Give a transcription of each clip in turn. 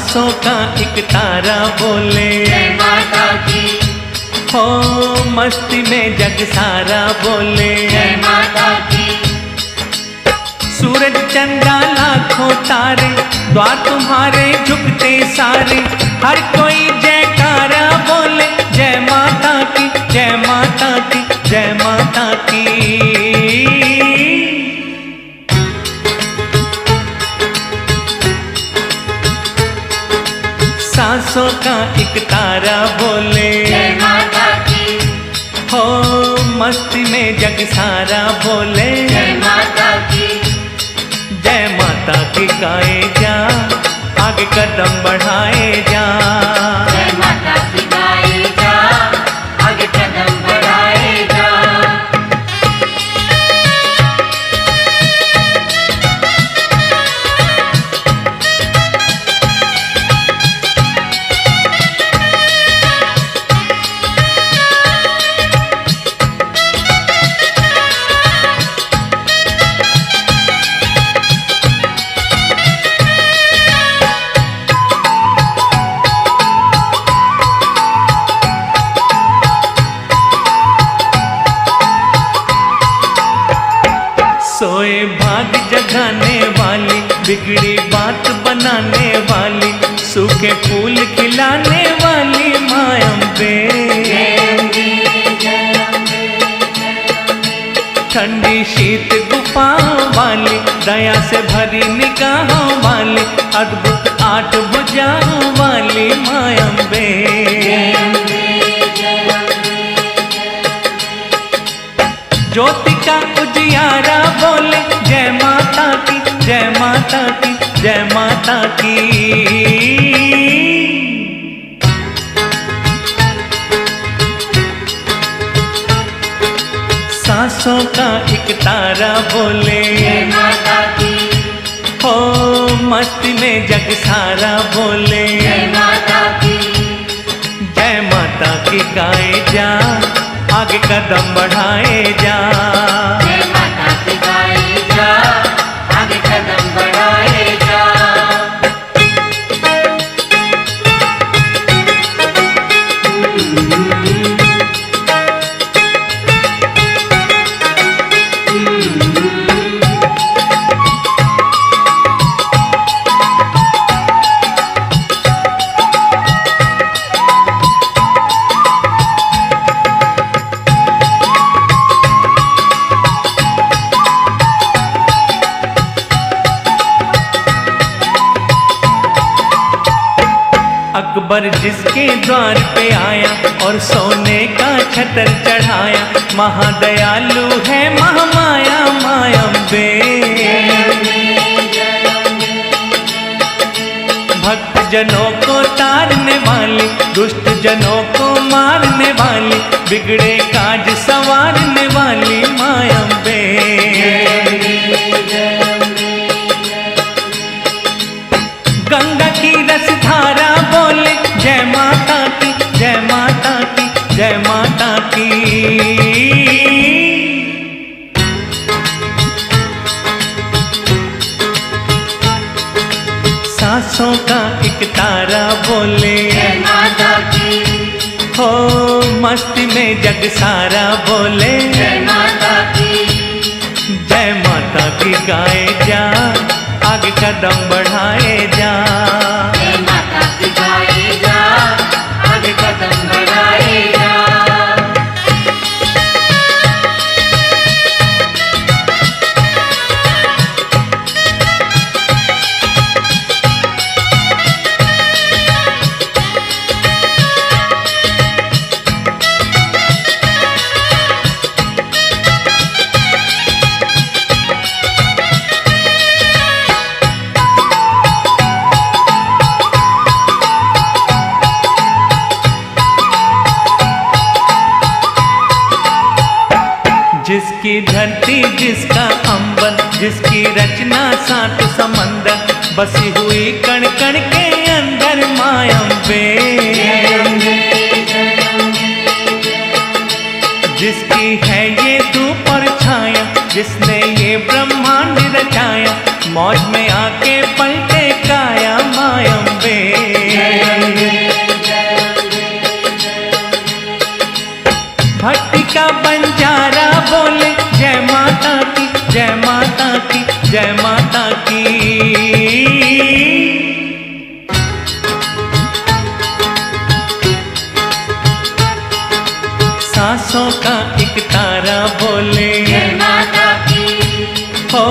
सांसों का एक तारा बोले जय माता की, हो मस्ती में जग सारा बोले जय माता की, सूरज चंदा लाखों तारे द्वार तुम्हारे झुकते सारे, हर कोई जयकारा बोले जय माता की, जय माता की, जय माता की। सांसों का एक तारा बोले जय माता की, हो मस्ती में जग सारा बोले जय माता की, जय माता की गाए जा, आगे कदम बढ़ाए जा। जय माता की गाए जा, आगे कदम बढ़ाए जा। सोए भाग जगाने वाली, बिगड़ी बात बनाने वाली, सूखे फूल खिलाने वाली माँ अम्बे। ठंडी शीत गुफाओं वाली, दया से भरी निगाहों वाली, अद्भुत आठ भुजाओं वाली माँ अम्बे। ज्योति का उजियारा बोले जय माता की, जय माता की, जय माता की। सांसों का एक तारा बोले जय माता की, हो मस्ती में जग सारा बोले जय माता की, जय माता की गाए जा, आगे कदम बढ़ाए जा। जय माता की गाए जा, आगे कदम बढ़ाए जा। अकबर जिसके द्वार पे आया और सोने का छतर चढ़ाया, महादयालु है महामाया माँ अम्बे। भक्त जनों को तारने वाली, दुष्ट जनों को मारने वाली, बिगड़े काज संवारने वाली माँ अम्बे। गंगा की रसधारा बोले जय माता की, जय माता की, जय माता की। सांसों का एक तारा बोले जय माता की, हो मस्ती में जग सारा बोले जय माता की, जय माता की गाए जा, आगे कदम बढ़ाए जा। जय माता की गाए जा, आगे कदम बढ़ाए जा। जिसकी धरती जिसका अंबर, जिसकी रचना सात समंदर, बसी हुई कण कण के अंदर माँ अम्बे। जिसकी है ये धूप और छाया, जिसने ये ब्रह्मांड रचाया, मौज में आके पलटे काया माँ अम्बे। का बंजारा बोले जय माता की, जय माता की, जय माता की। सांसों का एक तारा बोले जय माता की, हो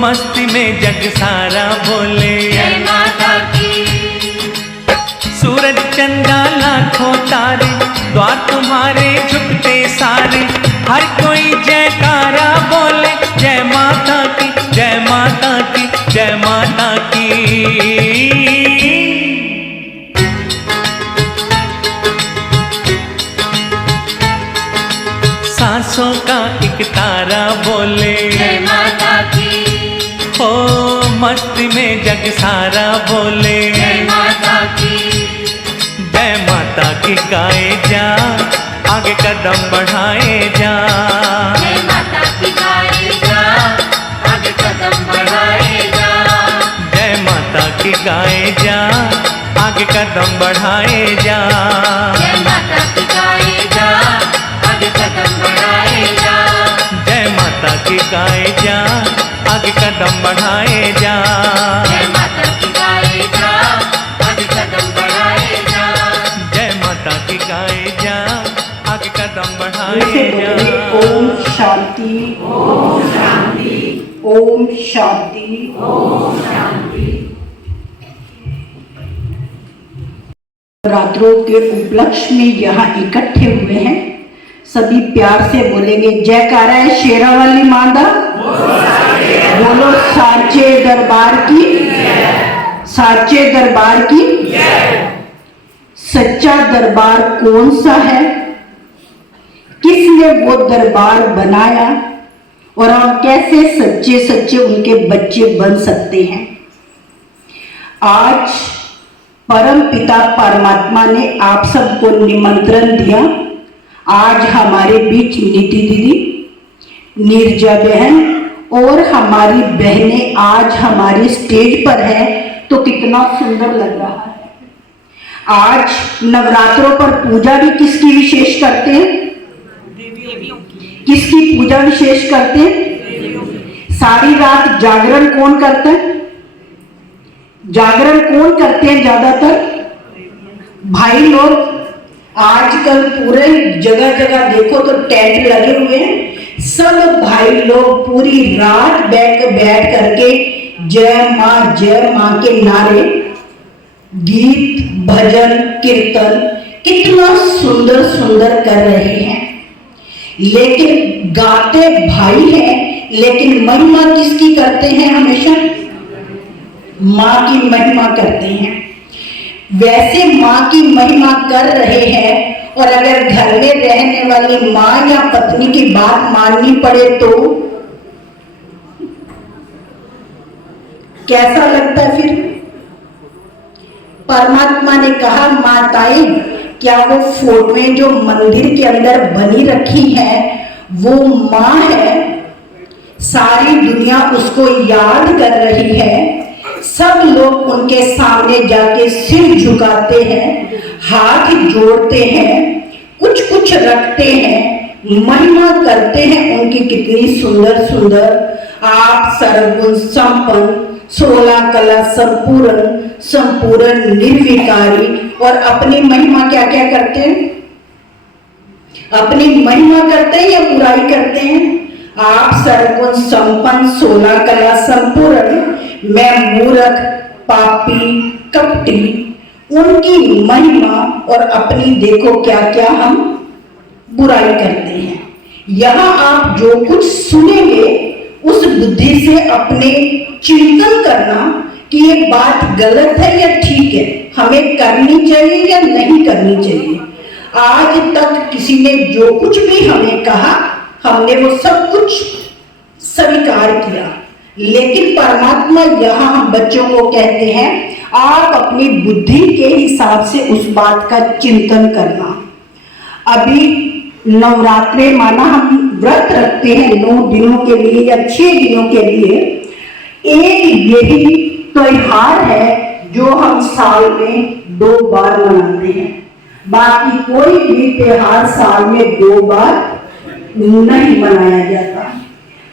मस्ती में जग सारा बोले जय माता की। सूरज चंदा लाखों तारे द्वार तुम्हारे झुकते सारे, हर कोई जयकारा बोले जय माता की, जय माता की, जय माता की। सांसों का एक तारा बोले जय माता की, हो मस्ती में जग सारा बोले जय माता की। जय माता की गाए जा, आगे कदम बढ़ाए जा। जय माता की गाए जा, आगे कदम बढ़ाए जा। जय माता की गाए जा, आगे कदम बढ़ाए जा। जय माता की गाए जा, आगे कदम बढ़ाए जा। जय माता की गाए जा, आगे कदम बढ़ाए जा। जय माता की गाए जा, आगे कदम बढ़ाए जा। जय माता की गाए जा, आगे कदम बढ़ाए जैसे जा। बोले ओम शांति, ओम शांति, ओम शांति, ओम शांति। रात्रों के उपलक्ष्य में यहाँ इकट्ठे हुए हैं, सभी प्यार से बोलेंगे जयकारा है शेरा वाली माता, बोलो साचे दरबार की, साचे दरबार की। सच्चा दरबार कौन सा है, किसने वो दरबार बनाया और हम कैसे सच्चे सच्चे उनके बच्चे बन सकते हैं। आज परम पिता परमात्मा ने आप सबको निमंत्रण दिया। आज हमारे बीच नीति दीदी, नीरजा बहन और हमारी बहनें आज हमारे स्टेज पर है, तो कितना सुंदर लग रहा है। आज नवरात्रों पर पूजा भी किसकी विशेष करते हैं, किसकी पूजा विशेष करते हैं। सारी रात जागरण कौन करता है, जागरण कौन करते हैं ज्यादातर, भाई लोग। आजकल पूरे जगह जगह देखो तो टेंट लगे हुए हैं, सब भाई लोग पूरी रात बैठ करके जय माँ के नारे, गीत भजन कीर्तन कितना सुंदर सुंदर कर रहे हैं। लेकिन गाते भाई हैं, लेकिन महिमा किसकी करते हैं, हमेशा माँ की महिमा करते हैं। वैसे माँ की महिमा कर रहे हैं, और अगर घर में रहने वाली माँ या पत्नी की बात माननी पड़े तो कैसा लगता है फिर। परमात्मा ने कहा माताएं, क्या वो फोटोएं जो मंदिर के अंदर बनी रखी हैं वो माँ है, सारी दुनिया उसको याद कर रही है, सब लोग उनके सामने जाके सिर झुकाते हैं, हाथ जोड़ते हैं, कुछ कुछ रखते हैं, महिमा करते हैं उनकी कितनी सुंदर सुंदर। आप सर्वगुण संपन्न, 16 कला संपूर्ण निर्विकारी, और अपनी महिमा क्या क्या करते हैं, अपनी महिमा करते हैं या बुराई करते हैं। आप सर्वगुण संपन्न, 16 कला संपूर्ण, मैं मूर्ख पापी कपटी, उनकी महिमा और अपनी देखो क्या क्या हम बुराई करते हैं। यहाँ आप जो कुछ सुनेंगे उस बुद्धि से अपने चिंतन करना कि ये बात गलत है या ठीक है, हमें करनी चाहिए या नहीं करनी चाहिए। आज तक किसी ने जो कुछ भी हमें कहा हमने वो सब कुछ स्वीकार किया, लेकिन परमात्मा यहाँ हम बच्चों को कहते हैं आप अपनी बुद्धि के हिसाब से उस बात का चिंतन करना। अभी नवरात्रे माना हम व्रत रखते हैं 9 दिनों के लिए या 6 दिनों के लिए। एक यही त्योहार है जो हम साल में 2 बार मनाते हैं, बाकी कोई भी त्योहार साल में 2 बार नहीं मनाया जाता।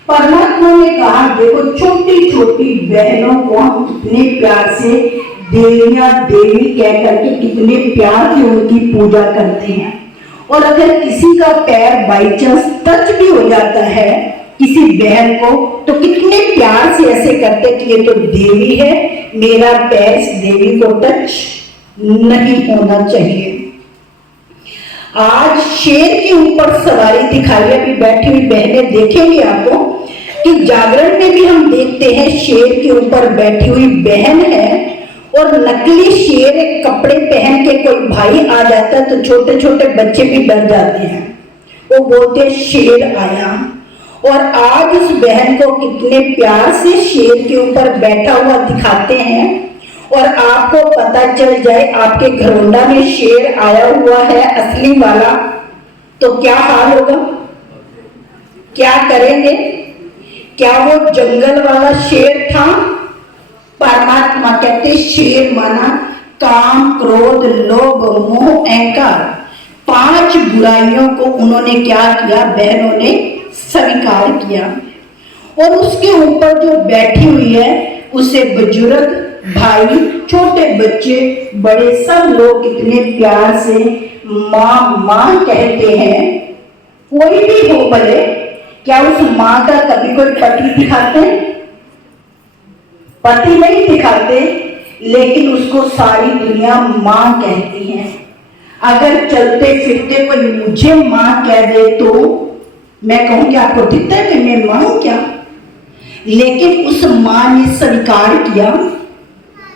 परमात्मा ने कहा देखो छोटी छोटी बहनों को हम कितने प्यार से देवियां देवी कह करके कितने प्यार से उनकी पूजा करते हैं। और अगर किसी का पैर बाई चांस टच भी हो जाता है किसी बहन को तो कितने प्यार से ऐसे करते कि ये तो देवी है, मेरा पैर इस देवी को टच नहीं होना चाहिए। आज शेर के ऊपर सवारी दिखाई, अभी बैठी हुई बहनें देखेंगे आपको कि जागरण में भी हम देखते हैं शेर के ऊपर बैठी हुई बहन है और नकली शेर कपड़े पहन के कोई भाई आ जाता है तो छोटे छोटे बच्चे भी डर जाते हैं, वो बोलते हैं शेर आया। और आज उस बहन को कितने प्यार से शेर के ऊपर बैठा हुआ दिखाते हैं और आपको पता चल जाए आपके घरोंडा में शेर आया हुआ है असली वाला तो क्या हाल होगा, क्या करेंगे? क्या वो जंगल वाला शेर था? परमात्मा कहते शेर माना काम, क्रोध, लोभ, मोह, अहंकार, 5 बुराइयों को उन्होंने क्या किया, बहनों ने स्वीकार किया। और उसके ऊपर जो बैठी हुई है उसे बुजुर्ग, भाई, छोटे बच्चे, बड़े सब लोग कितने प्यार से माँ माँ कहते हैं। कोई भी हो भले, क्या उस माँ का कभी कोई पति दिखाते हैं? पति नहीं दिखाते, लेकिन उसको सारी दुनिया माँ कहती है। अगर चलते फिरते कोई मुझे माँ कह दे तो मैं कहूंगी आपको दिखता है कि मैं माँ हूं क्या? लेकिन उस माँ ने स्वीकार किया,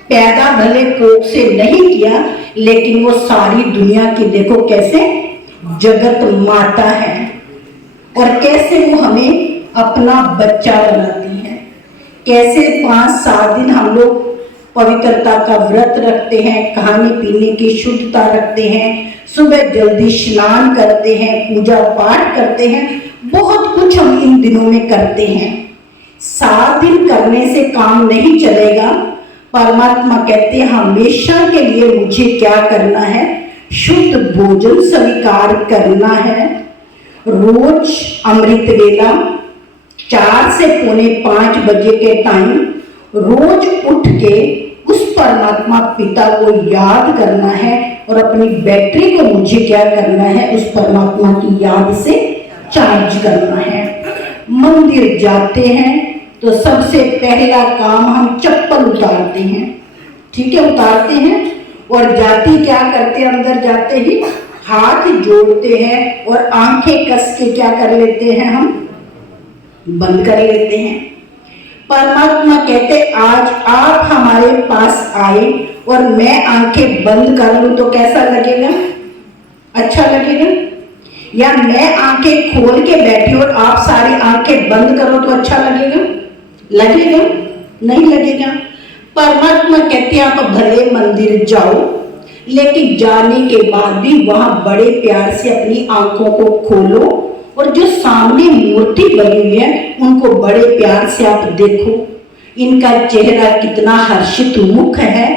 पैदा भले कोख से नहीं किया लेकिन वो सारी दुनिया की देखो कैसे जगत माता है और कैसे वो हमें अपना बच्चा बनाती है। कैसे 5-7 दिन हम लोग पवित्रता का व्रत रखते हैं, खाने पीने की शुद्धता रखते हैं, सुबह जल्दी स्नान करते हैं, पूजा पाठ करते हैं, बहुत कुछ हम इन दिनों में करते हैं। 7 दिन करने से काम नहीं चलेगा। परमात्मा कहते हैं हमेशा के लिए मुझे क्या करना है, शुद्ध भोजन स्वीकार करना है। रोज अमृत वेला 4 से 4:45 बजे के टाइम रोज उठ के उस परमात्मा पिता को याद करना है और अपनी बैटरी को मुझे क्या करना है, उस परमात्मा की याद से चार्ज करना है। मंदिर जाते हैं तो सबसे पहला काम हम चप्पल उतारते हैं, ठीक है, उतारते हैं और जाती क्या करते हैं, अंदर जाते ही हाथ जोड़ते हैं और आंखें कस के क्या कर लेते हैं, हम बंद कर लेते हैं। परमात्मा कहते आज आप हमारे पास आए और मैं आंखें बंद कर लूं तो कैसा लगेगा, अच्छा लगेगा? या मैं आंखें खोल के बैठी और आप सारी आंखें बंद करो तो अच्छा लगेगा? लगेगा? नहीं लगेगा। परमात्मा कहते हैं आप भले मंदिर जाओ लेकिन जाने के बाद भी वहां बड़े प्यार से अपनी आंखों को खोलो और जो सामने मूर्ति बनी हुई है उनको बड़े प्यार से आप देखो। इनका चेहरा कितना हर्षित मुख है,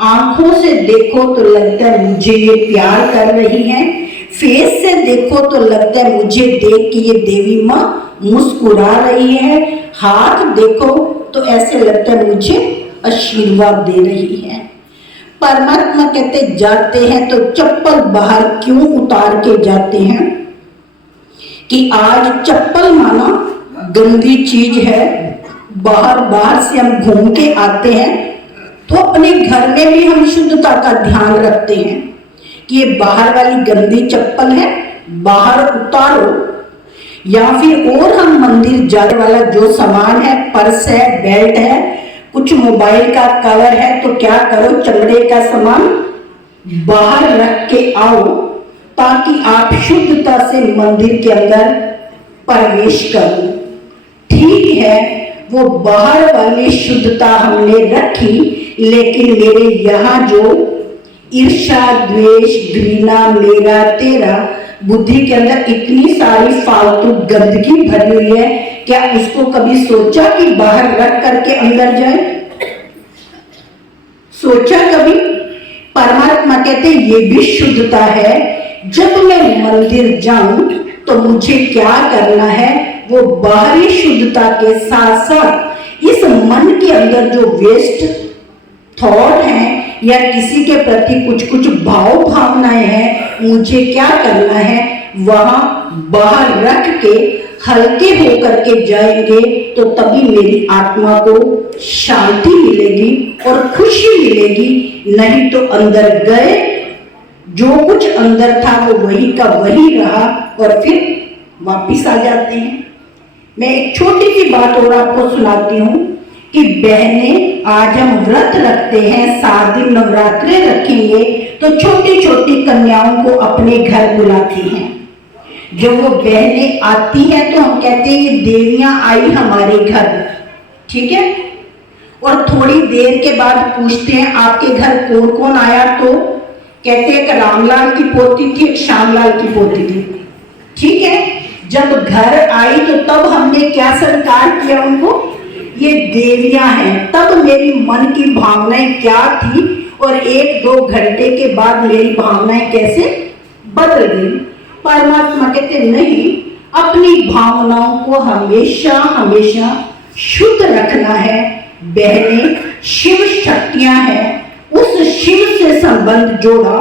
आंखों से देखो तो लगता है मुझे ये प्यार कर रही है, फेस से देखो तो लगता है मुझे देख कि ये देवी माँ मुस्कुरा रही है, हाथ देखो तो ऐसे लगता है मुझे आशीर्वाद दे रही है। परमात्मा कहते जाते हैं तो चप्पल बाहर क्यों उतार के जाते हैं कि आज चप्पल माना गंदी चीज है, बाहर से हम घूम के आते हैं तो अपने घर में भी हम शुद्धता का ध्यान रखते हैं कि ये बाहर वाली गंदी चप्पल है, बाहर उतारो। या फिर और हम मंदिर जाने वाला जो सामान है, पर्स है, बेल्ट है, कुछ मोबाइल का कवर है तो क्या करो, चमड़े का सामान बाहर रख के आओ ताकि आप शुद्धता से मंदिर के अंदर प्रवेश करो। ठीक है, वो बाहर वाली शुद्धता हमने रखी लेकिन मेरे यहाँ जो ईर्ष्या, द्वेष, घृणा, मेरा तेरा बुद्धि के अंदर इतनी सारी फालतू गंदगी भरी हुई है, क्या उसको कभी सोचा कि बाहर रख करके अंदर जाए? सोचा कभी? परमात्मा कहते ये भी शुद्धता है। जब मैं मंदिर जाऊं तो मुझे क्या करना है, वो बाहरी शुद्धता के साथ साथ इस मन के अंदर जो वेस्ट थॉट है या किसी के प्रति कुछ कुछ भाव भावनाएं हैं, मुझे क्या करना है, वहां बाहर रख के हल्के होकर के जाएंगे तो तभी मेरी आत्मा को शांति मिलेगी और खुशी मिलेगी। नहीं तो अंदर गए, जो कुछ अंदर था वो वही का वही रहा और फिर वापिस आ जाते हैं। मैं एक छोटी सी बात और आपको सुनाती हूँ कि बहनें, आज हम व्रत रखते हैं, 7 दिन नवरात्रे रखेंगे, तो छोटी छोटी कन्याओं को अपने घर बुलाती हैं। जब वो बहनें आती हैं तो हम कहते हैं ये देवियां आई हमारे घर, ठीक है। और थोड़ी देर के बाद पूछते हैं आपके घर कौन कौन आया, तो कहते हैं कि रामलाल की पोती थी, एक श्यामलाल की पोती थी, ठीक है। जब घर आई तो तब हमने क्या संस्कार किया उनको, ये देवियां हैं। तब मेरी मन की भावनाएं क्या थी और 1-2 घंटे के बाद मेरी भावनाएं कैसे बदल गई। परमात्मा कहते नहीं, अपनी भावनाओं को हमेशा हमेशा शुद्ध रखना है। बहनें शिव शक्तियां हैं, उस शिव से संबंध जोड़ा,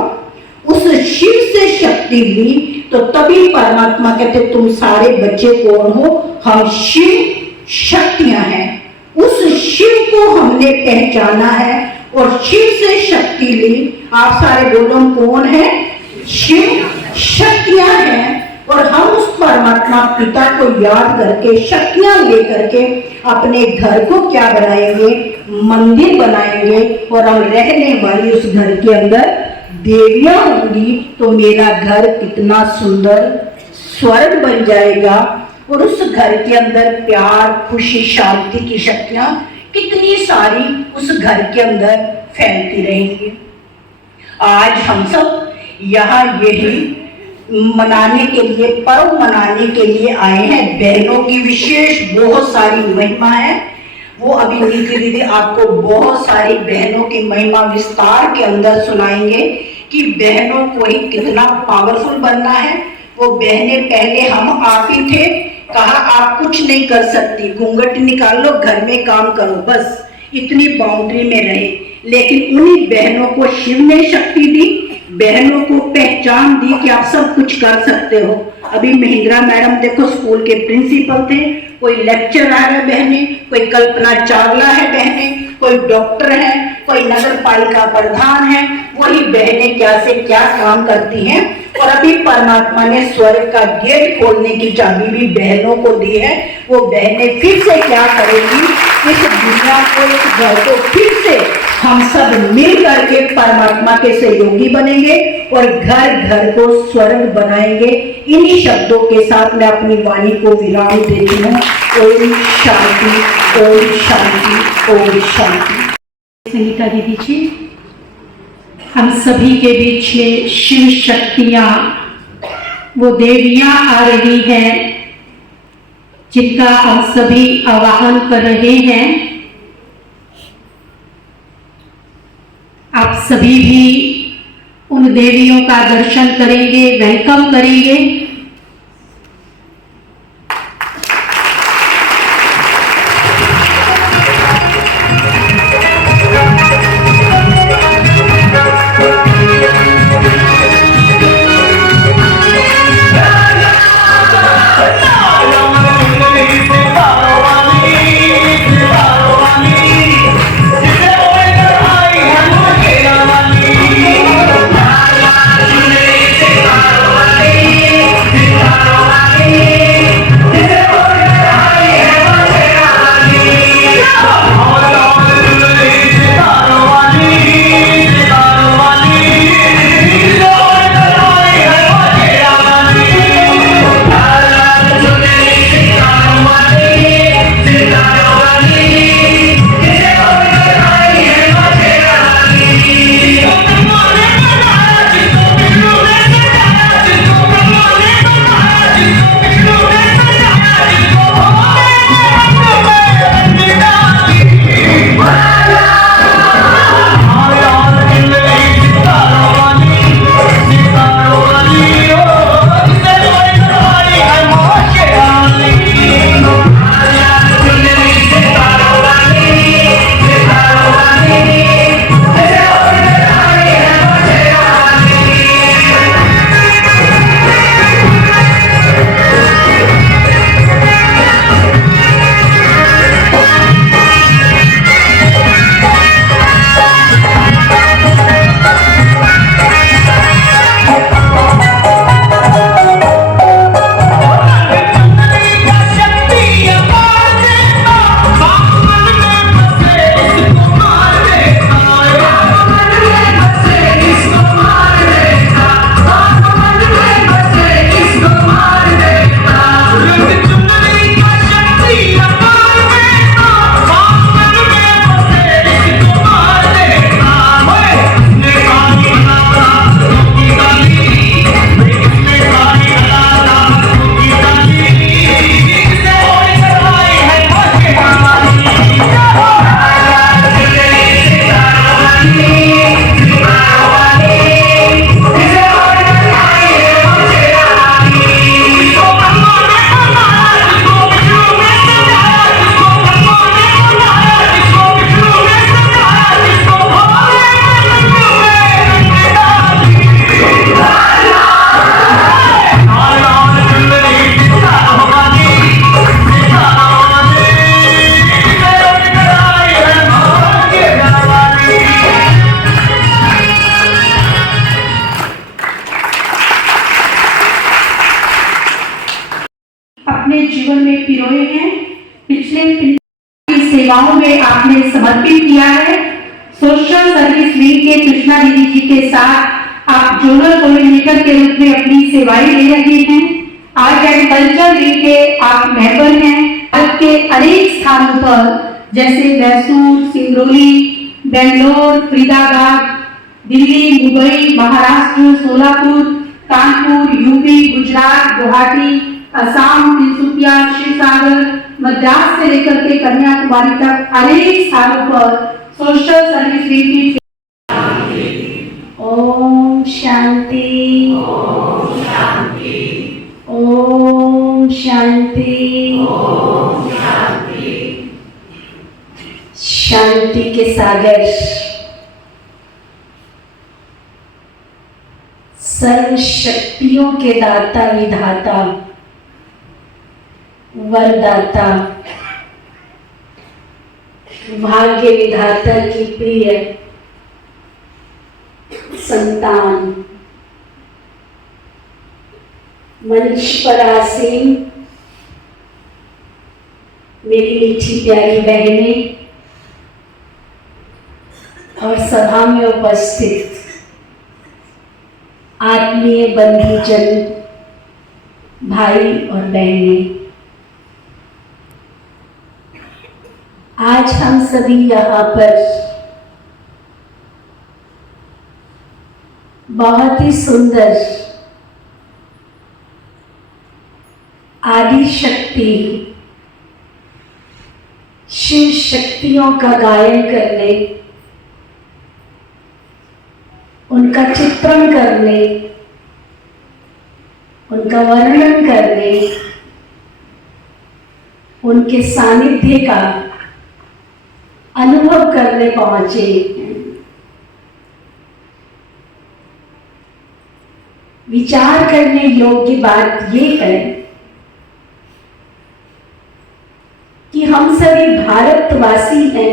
उस शिव से शक्ति ली, तो तभी परमात्मा कहते तुम सारे बच्चे कौन हो, हम शिव शक्तियां हैं। उस शिव को हमने पहचाना है और शिव से शक्ति ली। आप सारे बोलो कौन है, शिव शक्तियां हैं। और हम उस परमात्मा पिता को याद करके, शक्तियां लेकर के अपने घर को क्या बनाएंगे, मंदिर बनाएंगे और हम रहने वाली उस घर के अंदर देवियां होंगी। तो मेरा घर कितना सुंदर स्वर्ग बन जाएगा और उस घर के अंदर प्यार, खुशी, शांति की शक्तियां कितनी सारी उस घर के अंदर फैलती रहेंगी। आज हम सब यहाँ यही मनाने के लिए, पर्व मनाने के लिए आए हैं। बहनों की विशेष बहुत सारी महिमा है, वो अभी नीति दीदी आपको बहुत सारी बहनों की महिमा विस्तार के अंदर सुनाएंगे कि बहनों को ही कितना पावरफुल बनना है। वो बहनें पहले हम आप ही थे, कहा आप कुछ नहीं कर सकती, घूंघट निकाल लो, घर में काम करो, बस इतनी बाउंड्री में रहे। लेकिन उन्हीं बहनों को शिव ने शक्ति दी, बहनों को पहचान दी कि आप सब कुछ कर सकते हो। अभी महिंद्रा मैडम देखो स्कूल के प्रिंसिपल थे, कोई लेक्चरर है बहने, कोई कल्पना चावला है बहने, कोई डॉक्टर है, कोई नगर पालिका प्रधान है। वही बहनें क्या से क्या काम करती हैं। और अभी परमात्मा ने स्वर्ग का गेट खोलने की चाबी भी बहनों को दी है। वो बहनें फिर से क्या करेंगी, इस दुनिया को, इस घर को फिर से हम सब मिल करके परमात्मा के सहयोगी बनेंगे और घर घर को स्वर्ग बनाएंगे। इन्हीं शब्दों के साथ मैं अपनी वाणी को विराम देती हूँ। ओम शांति, ओम शांति, ओम शांति। संगीता दीदी जी, हम सभी के बीच में शिव शक्तियां, वो देवियां आ रही हैं जिनका हम सभी आवाहन कर रहे हैं। आप सभी भी उन देवियों का दर्शन करेंगे, वेलकम करेंगे। आपने समर्पित किया है। सोशल सर्विस विंग के कृष्णा दीदी जी के साथ आप जोनल कोऑर्डिनेटर के रूप में अपनी सेवाएं दे रहे हैं। आर्ट एंड कल्चर विंग के आप मेंबर हैं। भारत के अनेक स्थानों पर जैसे मैसूर, सिंगरौली, बेंगलोर, फरीदाबाद, दिल्ली, मुंबई, महाराष्ट्र, सोलापुर, कानपुर, यूपी, गुजरात, गुवाहाटी, असम, तिनसुकिया, शिवसागर, मद्रास से लेकर के कन्याकुमारी तक अनेक स्थानों पर सोशल सर्विस विंग की ओम शांति, ओम शांति, ओम शांति, ओम शांति। शांति के सागर सर्व शक्तियों के दाता विधाता वरदाता भाग्य विधाता की प्रिय संतान मंच पर आसीन मेरी मीठी प्यारी बहनें और सभा में उपस्थित आत्मीय बंधुजन भाई और बहनें, आज हम सभी यहाँ पर बहुत ही सुंदर आदि शक्ति शिव शक्तियों का गायन करने, उनका चित्रण करने, उनका वर्णन करने, उनके सानिध्य का अनुभव करने पहुंचे। विचार करने योग्य बात यह है कि हम सभी भारतवासी हैं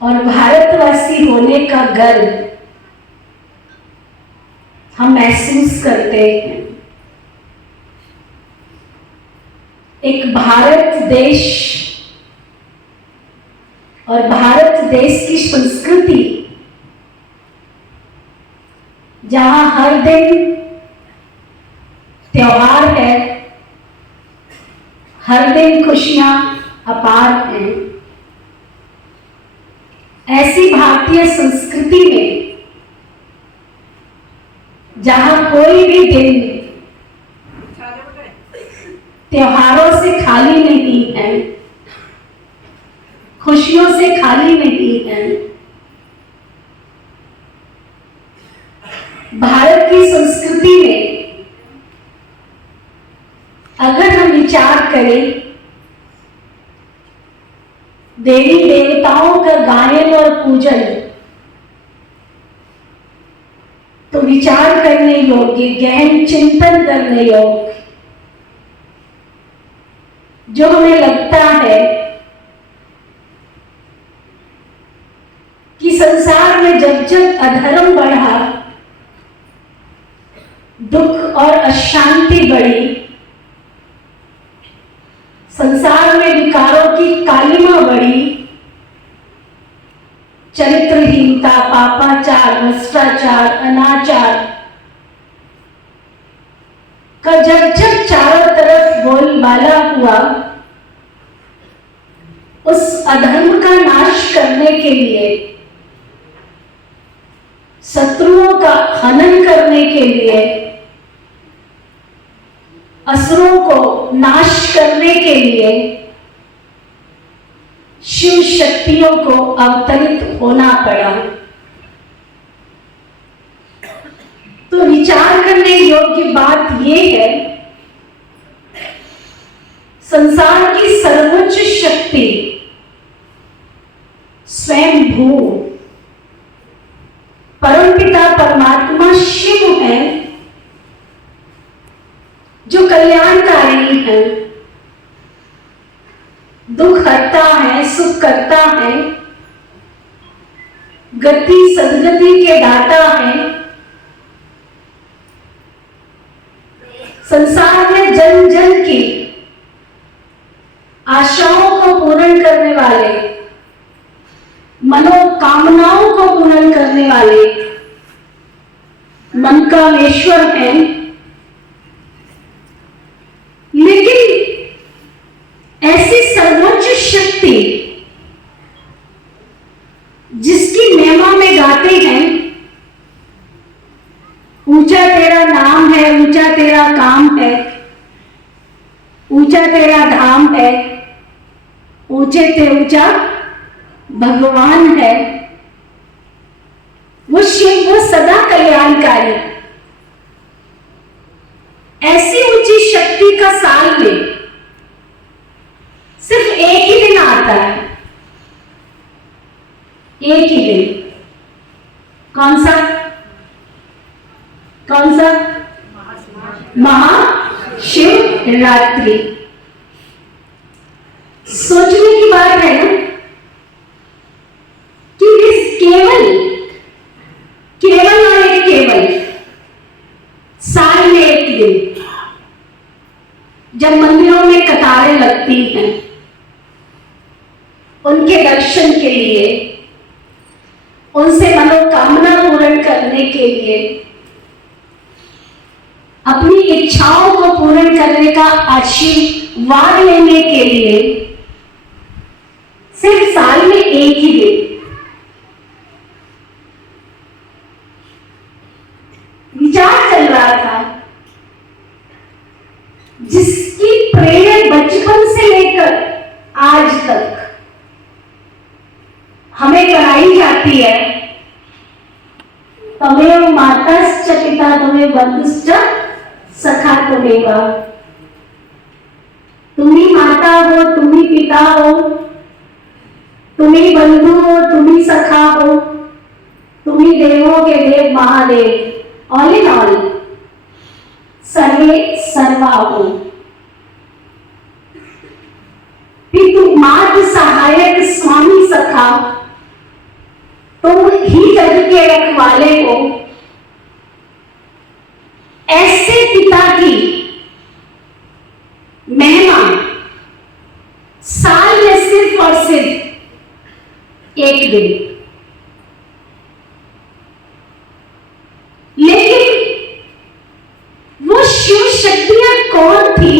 और भारतवासी होने का गर्व हम महसूस करते हैं। एक भारत देश और भारत देश की संस्कृति जहां हर दिन त्योहार है, हर दिन खुशियां अपार हैं, ऐसी भारतीय संस्कृति में जहां कोई भी दिन त्योहारों से खाली नहीं है, खुशियों से खाली नहीं है। भारत की संस्कृति में अगर हम विचार करें देवी देवताओं का गायन और पूजन, तो विचार करने योग्य, गहन चिंतन करने योग्य, जो हमें लगता है कि संसार में जब जब अधर्म बढ़ा, दुख और अशांति बढ़ी, संसार में विकारों की कालिमा बढ़ी, चरित्रहीनता, पापाचार, भ्रष्टाचार, अनाचार का जब जब चारों तरफ बोलबाला हुआ, उस अधर्म का नाश करने के लिए, शत्रुओं का हनन करने के लिए, असुरों को नाश करने के लिए शिव शक्तियों को अवतरित होना पड़ा। तो विचार करने योग्य बात यह है, संसार की सर्वोच्च शक्ति स्वयं भू परमपिता परमात्मा शिव है, जो कल्याणकारी है, दुख हरता है, सुख करता है, गति सदगति के दाता है, संसार में जन जन की आशाओं वाले, मनोकामनाओं को पूर्ण करने वाले मनकामेश्वर हैं। लेकिन ऐसी सर्वोच्च शक्ति जिसकी महिमा में गाते हैं, ऊंचा तेरा नाम है, ऊंचा तेरा काम है, ऊंचा तेरा धाम है, ऊंचे से ऊंचा भगवान है, वो शिव, वो सदा कल्याणकारी। ऐसी ऊंची शक्ति का साल में सिर्फ एक ही दिन आता है, एक ही दिन। कौन सा? कौन सा? महाशिवरात्रि। सोचने की बात है ना कि इस केवल और एक केवल साल में एक दिन जब मंदिरों में कतारें लगती हैं उनके दर्शन के लिए, उनसे मनोकामना पूर्ण करने के लिए, अपनी इच्छाओं को पूर्ण करने का आशीर्वाद लेने के लिए, सिर्फ साल में एक ही दिन। विचार चल रहा था, जिसकी प्रेरणा बचपन से लेकर आज तक हमें कराई जाती है, तमेव मातश्च पिता तमेव बन्धुश्च सखा त्वमेव। तुम ही माता हो, तुम ही पिता हो, तुम ही बंधु हो, तुम ही सखा हो, तुम ही देवों के देव महादेव, ऑल इन ऑल, सर्वे सर्वा हो। पितु मातृ सहायक स्वामी सखा, तुम ही जग के रखवाले हो। ऐसे पिता की महिमा साल में सिर्फ और सिर्फ एक दिन। लेकिन वो शिव शक्तियां कौन थी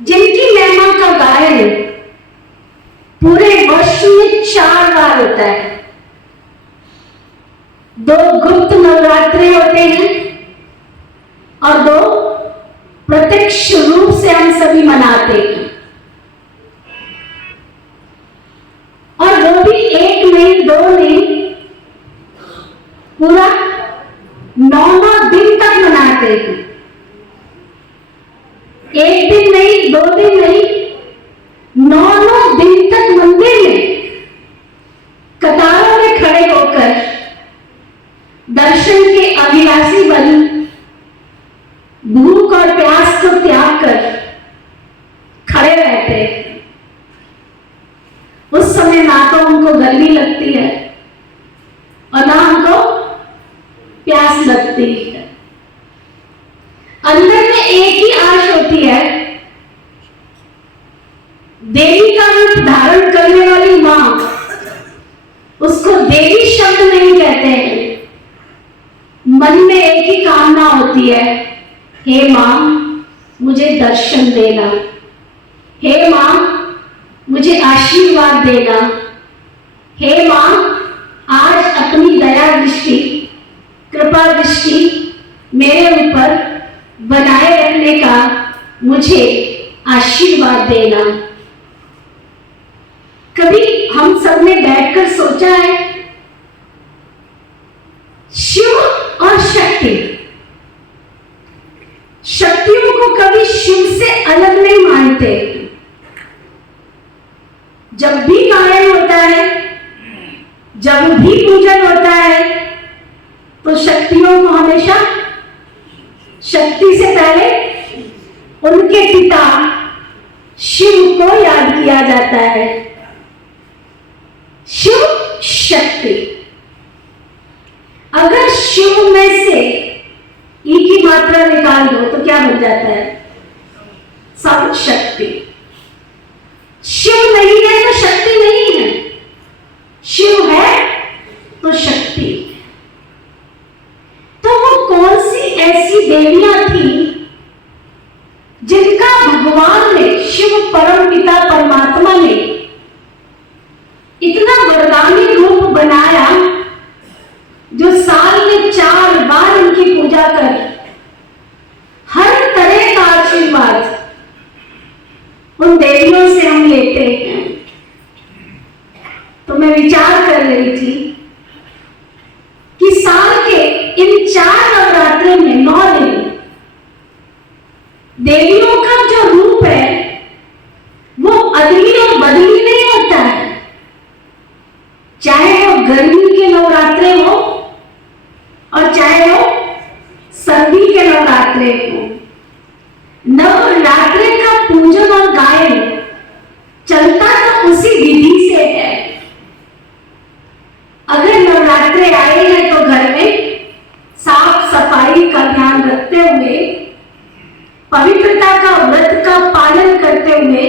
जिनकी महिमा का गायन पूरे वर्ष में 4 बार होता है? 2 गुप्त नवरात्रि होते हैं और 2 प्रत्यक्ष रूप से हम सभी मनाते हैं, और वो भी 1 नहीं 2 नहीं, पूरा 9 दिन तक मनाते हैं। 1 दिन नहीं, 2 दिन नहीं, 9 दिन तक मंदिर में कतारों में खड़े होकर दर्शन के अभिलाषी बन भूख और प्यास को त्याग कर खड़े रहते। उस समय ना तो उनको गर्मी लगती है और ना उनको प्यास लगती है। अंदर में एक ही आश होती है, देवी का रूप धारण करने वाली मां, उसको देवी शब्द नहीं कहते हैं। मन में एक ही कामना होती है, हे मां मुझे दर्शन देना, हे मां मुझे आशीर्वाद देना, हे मां आज अपनी दया दृष्टि, कृपा दृष्टि मेरे ऊपर बनाए रखने का मुझे आशीर्वाद देना। कभी हम सब ने बैठकर सोचा है, शिव और शक्ति, शक्तियों को कभी शिव से अलग नहीं मानते। जब भी गायन होता है, जब भी पूजन होता है, तो शक्तियों को हमेशा शक्ति से पहले उनके पिता शिव को याद किया जाता है। शिव शक्ति, अगर शिव में से ई की मात्रा निकाल दो तो क्या बन जाता है? सब शक्ति। शिव उन देवियों से हम लेते हैं। तो मैं विचार कर रही थी कि साल के इन 4 नवरात्रों में 9 दिन देवियों का जो रूप है वो अदली और बदली नहीं होता है। चाहे वो गर्मी के नवरात्रे हो और चाहे वो सर्दी के नवरात्रे हो, नवरात्रे का पूजन और गायन चलता तो उसी विधि से है। अगर नवरात्रे आए हैं तो घर में साफ सफाई का ध्यान रखते हुए, पवित्रता का व्रत का पालन करते हुए,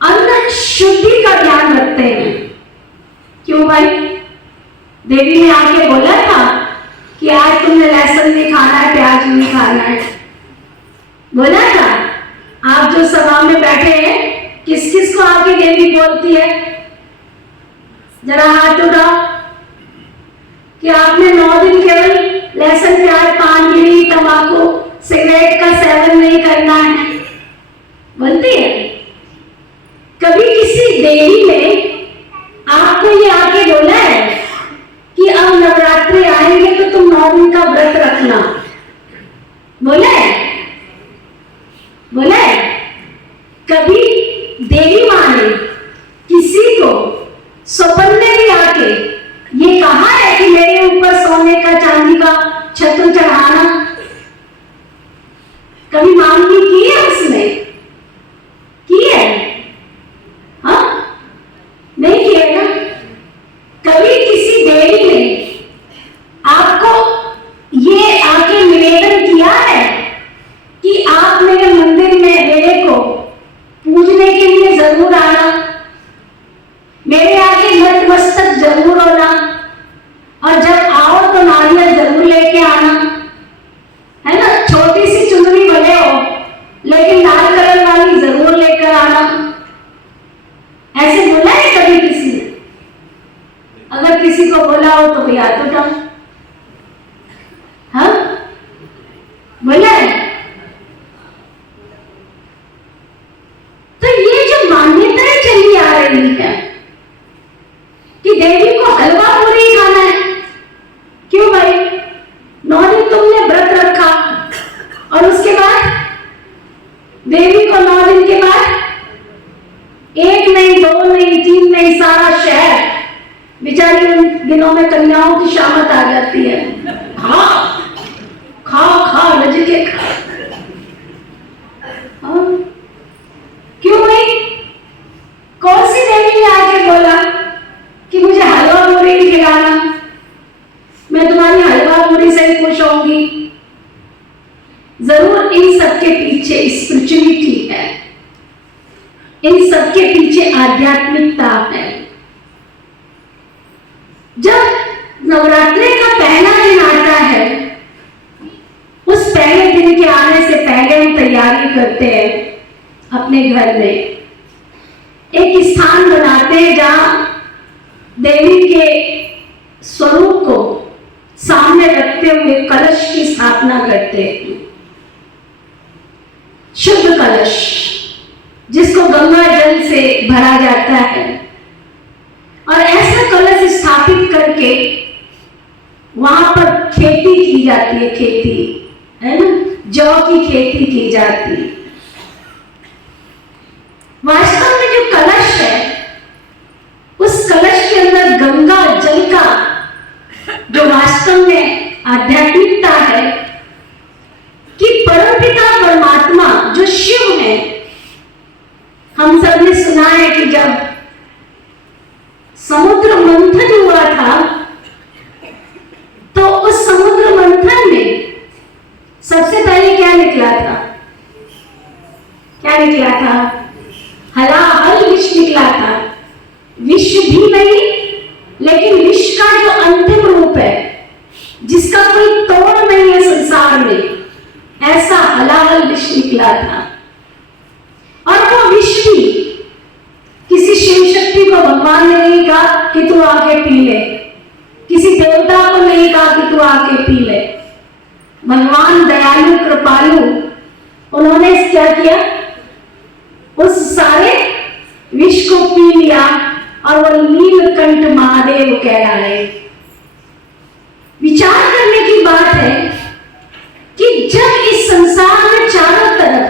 अन्न शुद्धि का ध्यान रखते हैं। क्यों भाई? देवी ने आके बोला था कि आज तुमने लहसुन नहीं खाना है, प्याज नहीं खाना है, बोला था। आप जो सभा में बैठे हैं, किस किस को आके देवी बोलती है? जरा हाथ उठाओ कि आपने 9 दिन केवल लहसुन, प्याज, पान, बीड़ी, तंबाकू, सिगरेट का सेवन नहीं करना है, बोलती है? कभी किसी देवी ने आपको ये आके बोला है कि अब नवरात्रि आएंगे तो तुम 9 दिन का व्रत रखना? बोला है? बोला है? कभी देवी मां ने किसी को स्वप्न में भी आके ये कहा है कि मेरे ऊपर सोने का चांदी का छत्र चढ़ाना? कभी मांगनी की है उसने? की है? हाँ, नहीं किया ना? कभी किसी देवी ने आपको ये आके निवेदन किया है कि आप मेरे मंदिर में मेरे को पूजने के लिए जरूर आना, मेरे आगे नतमस्तक जरूर होना, और जब आओ तो नारियल जरूर लेके आना, है ना? छोटी सी चुनरी भले हो लेकिन लाल कलर वाली जरूर लेकर आना। ऐसे बोला है कभी किसी ने? अगर किसी को बोला हो तो कोई हाथ उठाओ। हाँ, बोला है? तो ये जो मान्यताएं चली आ रही है कि देवी को हलवा पूरी खाना है, क्यों भाई? 9 दिन तुमने व्रत रखा और उसके बाद देवी को 9 दिन के बाद 1 नहीं, 2 नहीं, 3 नहीं, सारा शहर बेचारी उन दिनों में कन्याओं की शामत आ जाती है। खा खा खा रज के खा। हाँ? क्यों भाई? कौन सी देवी ने आके बोला कि मुझे हलवा पूरी खिलाना, मैं तुम्हारी हलवा पूरी से ही खुश होंगी? जरूर इन सबके पीछे स्पिरिचुअलिटी है, इन सबके पीछे आध्यात्मिकता है। जब नवरात्रि का पहला दिन आता है, उस पहले दिन के आने से पहले हम तैयारी करते हैं। अपने घर में एक स्थान बनाते हैं जहां देवी के स्वरूप को सामने रखते हुए कलश की स्थापना करते हैं। शुद्ध कलश जिसको गंगा जल से भरा जाता है, और ऐसा कलश स्थापित करके वहां पर खेती की जाती है। खेती है ना, जौ की खेती की जाती है। वास्तव में जो कलश है, उस कलश के अंदर गंगा जल का जो वास्तव में आध्यात्मिकता है कि परमपिता परमात्मा जो शिव है, हम सब ने सुना है कि जब समुद्र मंथन हुआ था तो उस समुद्र मंथन में सबसे पहले क्या निकला था? क्या निकला था? हलाहल विष निकला था। विष भी नहीं, लेकिन विष का जो अंतिम रूप है, जिसका कोई तोड़ नहीं है संसार में, ऐसा हलाहल विष निकला था। और वो विष भी किसी शिव शक्ति को भगवान ने नहीं कहा कि तू आके पी ले, किसी देवता को नहीं कहा कि तू आके पी ले। भगवान दयालु कृपालु, उन्होंने क्या किया? उस सारे विष को पी लिया और वो नीलकंठ महादेव कहलाए। विचार करने की बात है कि जब इस संसार में चारों तरफ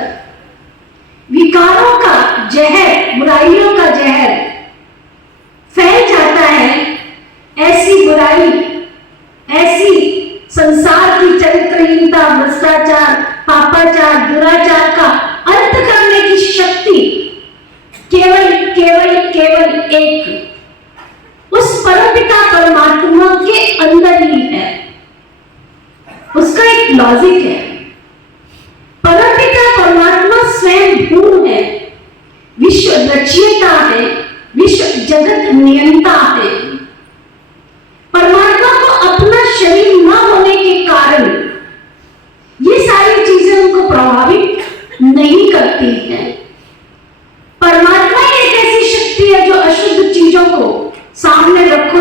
विकारों का जहर, बुराइयों का जहर फैल जाता है, ऐसी बुराई, ऐसी संसार की चरित्रहीनता, भ्रष्टाचार, पापाचार, दुराचार का अंत करने की शक्ति केवल केवल केवल एक उस परमपिता परमात्मा के अंदर ही है। उसका एक लॉजिक है। परमपिता परमात्मा स्वयं भूम है, विश्व रचयिता है, विश्व जगत नियंता है। परमात्मा को अपना शरीर न होने के कारण ये सारी चीजें उनको प्रभावित नहीं करती हैं। परमात्मा एक ऐसी शक्ति है जो अशुद्ध चीजों को सामने रखो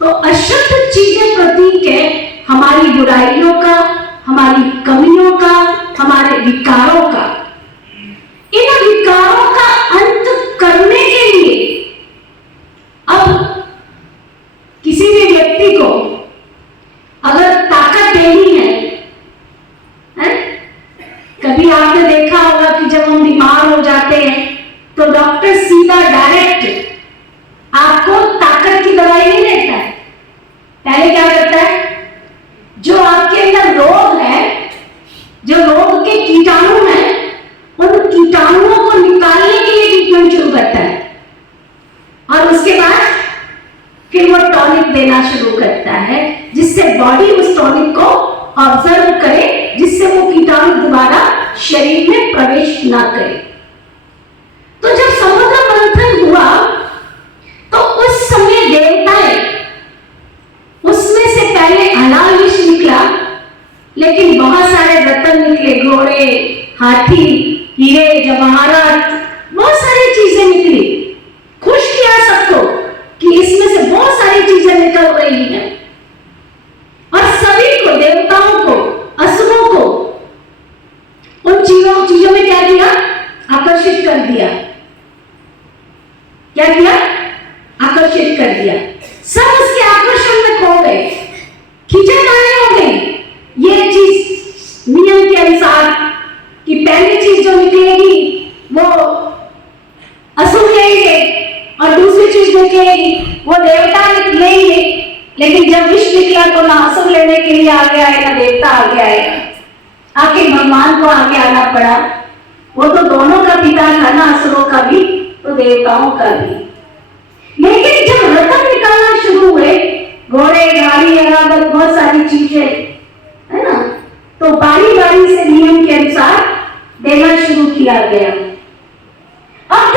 तो अशुद्ध चीजें प्रतीक है हमारी बुराइयों का, हमारी कमियों का, हमारे विकारों का। इन विकारों का अंत करने के लिए अब किसी भी व्यक्ति को अगर ताकत देनी है, कभी आपने देखा होगा कि जब हम बीमार हो जाते हैं तो डॉक्टर सीधा डायरेक्ट आपको ताकत की दवाई नहीं देता है। पहले क्या करता है, जो आपके अंदर रोग है, जो रोग के कीटाणु हैं, उन कीटाणुओं को निकालने के लिए ट्रीटमेंट शुरू करता है और उसके बाद फिर वो टॉनिक देना शुरू करता है, जिससे बॉडी उस टॉनिक को ऑब्जर्व करे, जिससे वो कीटाणु दोबारा शरीर में प्रवेश ना करे। तो जब समुद्र मंथन हुआ तो उस समय देवताएं, उसमें से पहले हलाल विष निकला, लेकिन बहुत सारे रत्न निकले, घोड़े, हाथी, हीरे जवाहरात, बहुत सारी चीजें निकली। खुश किया सबको कि इसमें से बहुत सारी चीजें निकल रही हैं और सभी को, देवताओं को, असुरों को उन चीजों में क्या किया, आकर्षित कर दिया। क्या किया, आकर्षित कर दिया। सब उसके आकर्षण में खो गए, खींचातानी हो गई। ये चीज नियम के अनुसार कि पहली चीज जो निकलेगी वो असुर लेंगे और दूसरी चीज निकलेगी वो देवता लेंगे, लेकिन जब विष निकला तो ना असुर लेने के लिए आगे आए ना देवता आगे आएगा। आखिर भगवान को आगे आना पड़ा। वो तो दोनों का पिता था ना, असुरों का भी तो देवताओं का भी। लेकिन जब रत्न निकलना शुरू हुए, घोड़े, गाड़ी, अनागत, बहुत सारी चीजें, है ना, तो बारी बारी से नियम के अनुसार देना शुरू किया गया। अब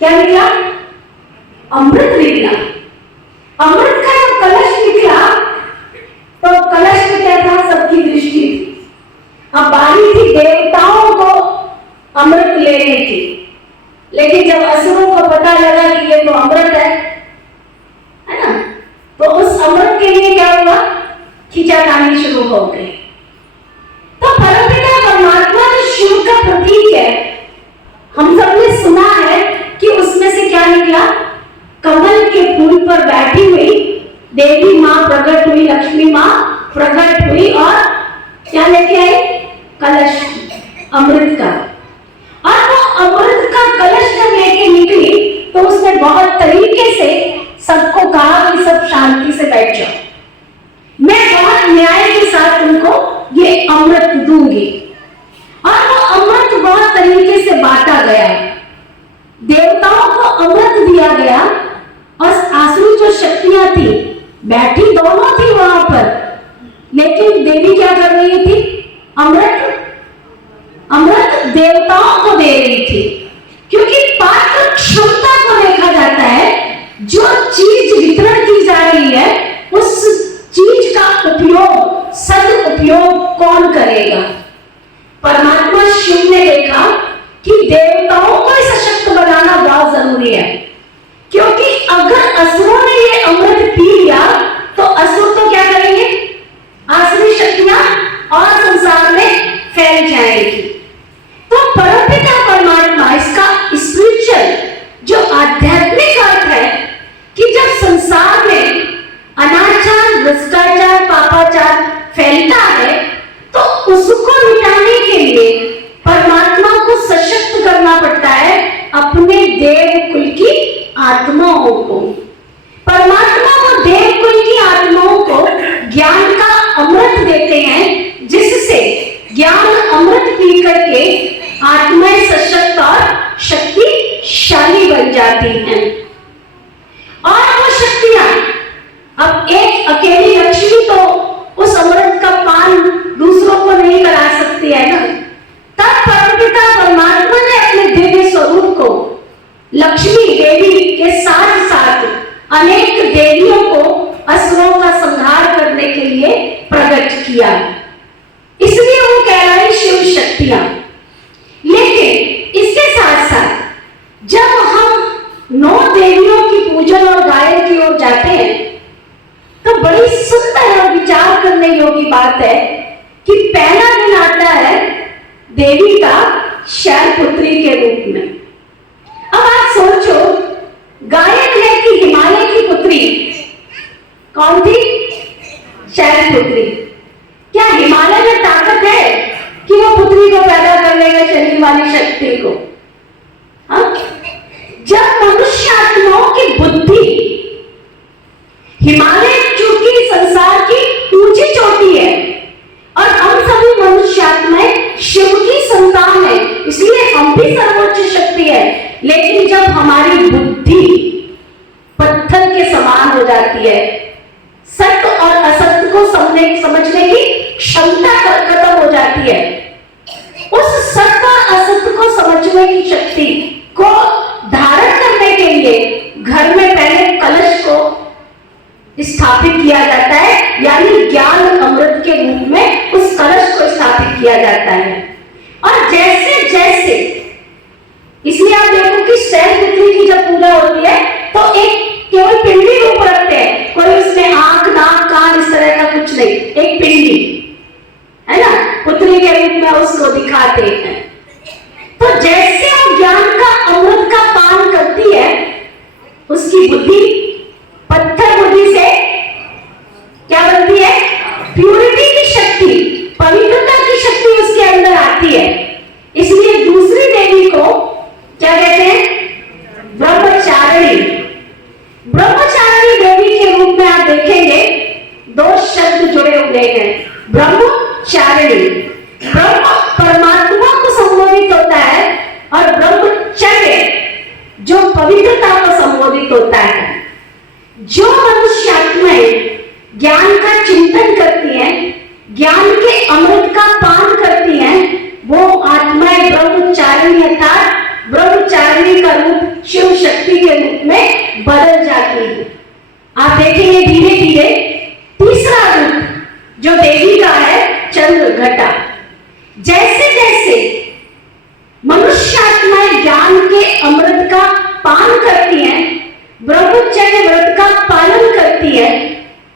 क्या निकला, अमृत निकला। अमृत का जब कलश निकला तो कलश में क्या था, सबकी दृष्टि थी। अब बारी थी देवताओं को अमृत लेने की, लेकिन जब असुरों को पता लगा कि ये तो अमृत है ना, तो उस अमृत के लिए क्या हुआ, खींचातानी शुरू हो गई। तो परमपिता परमात्मा जो शिव का प्रतीक है, हम सबने सुना है कि उसमें से क्या निकला, कमल के फूल पर बैठी हुई देवी मां प्रकट हुई, लक्ष्मी मां प्रकट हुई और क्या लेके आई, कलश अमृत का। और वो अमृत का कलश जब लेके निकली तो उसने बहुत तरीके से सबको कहा कि सब शांति से बैठ जाओ, मैं बहुत न्याय के साथ तुमको ये अमृत दूंगी। और वो अमृत बहुत तरीके से बांटा गया, देवताओं को अमृत दिया गया और आसुरी जो शक्तियां थी बैठी दोनों थी वहां पर, लेकिन देवी क्या कर रही थी, अमृत देवताओं को दे रही थी। क्योंकि पात्र क्षमता को देखा जाता है, जो चीज वितरण की जा रही है उस चीज का उपयोग, सदुपयोग कौन करेगा। परमात्मा शिव ने देखा कि देवताओं को सशक्त बनाना बहुत जरूरी है, क्योंकि अगर असुरों ने ये अमृत पी लिया तो असुर तो क्या करेंगे, आसुरी शक्तियां और संसार में फैल जाएगी। उन्होंने देव कुल की आत्माओं को, परमात्मा वो देव कुल की आत्माओं को ज्ञान का अमृत देते हैं, जिससे ज्ञान अमृत पी करके आत्माएं सशक्त और शक्तिशाली बन जाती हैं। और वो शक्तियां, अब एक अकेली लक्ष्मी तो उस अमृत का पान दूसरों को नहीं करा सकती है ना, तब परमपिता परमात्मा ने अपने दिव्य स्वरूप को लक्ष्मी देवी के साथ साथ अनेक देवियों को असुरों का संहार करने के लिए प्रकट किया, इसलिए वो कहलाई शिव शक्तियां। लेकिन इसके साथ साथ जब हम 9 देवियों की पूजन और गायन की ओर जाते हैं, तो बड़ी सुंदर और विचार करने योग्य बात है कि पहला दिन आता है देवी का शैलपुत्री के रूप में। अब आप सोचो, गायन है कि हिमालय की पुत्री कौन थी? शैलपुत्री। क्या हिमालय में ताकत है कि वो पुत्री को पैदा कर लेगा, चलने वाली शक्ति को? हाँ? जब मनुष्य आत्माओं की बुद्धि, हिमालय चूंकि संसार की ऊंची चोटी है और हम सभी मनुष्य आत्माएं शिव की संतान है, इसलिए हम भी सर्वोच्च शक्ति है। लेकिन जब हमारी बुद्धि पत्थर के समान हो जाती है, सत्य और असत्य को समझने की क्षमता खत्म हो जाती है, उस सत्य और असत्य को समझने की शक्ति को धारण करने के लिए घर में पहले कलश को स्थापित किया जाता है, यानी ज्ञान अमृत के रूप में उस कलश को स्थापित किया जाता है। और जैसे जैसे, इसलिए आप देखो कि शैलपुत्री की जब पूजा होती है तो एक केवल पिंडी रूप रखते हैं, कोई उसमें आंख नाक कान इस तरह का कुछ नहीं, एक पिंडी है ना, पुत्री के रूप में उसको दिखाते हैं। तो जैसे वो ज्ञान का अमृत का पान करती है, उसकी बुद्धि पत्थर बुद्धि से क्या बनती है? प्यूरिटी की शक्ति, पवित्रता की शक्ति उसके अंदर आती है। इसलिए दूसरी देवी को क्या कहते हैं? ब्रह्मचारिणी। ब्रह्मचारिणी देवी के रूप में आप देखेंगे 2 शब्द जुड़े हुए हैं, ब्रह्मचारिणी। ब्रह्म परमात्मा को संबोधित होता है और ब्रह्मचर्य जो पवित्रता को संबोधित होता है। जो मनुष्य आत्माएं ज्ञान का चिंतन करती हैं, ज्ञान के अमृत का पान करती हैं, वो आत्माएं ब्रह्मचारिणी अर्थात ब्रह्मचारिणी का रूप शिव शक्ति के रूप में बदल जाती है। आप देखेंगे धीरे धीरे तीसरा रूप जो देवी का है, चंद्रघटा। जैसे जैसे मनुष्य आत्माएं ज्ञान के अमृत का पान करती हैं, ब्रह्मचर्य व्रत का पालन करती है,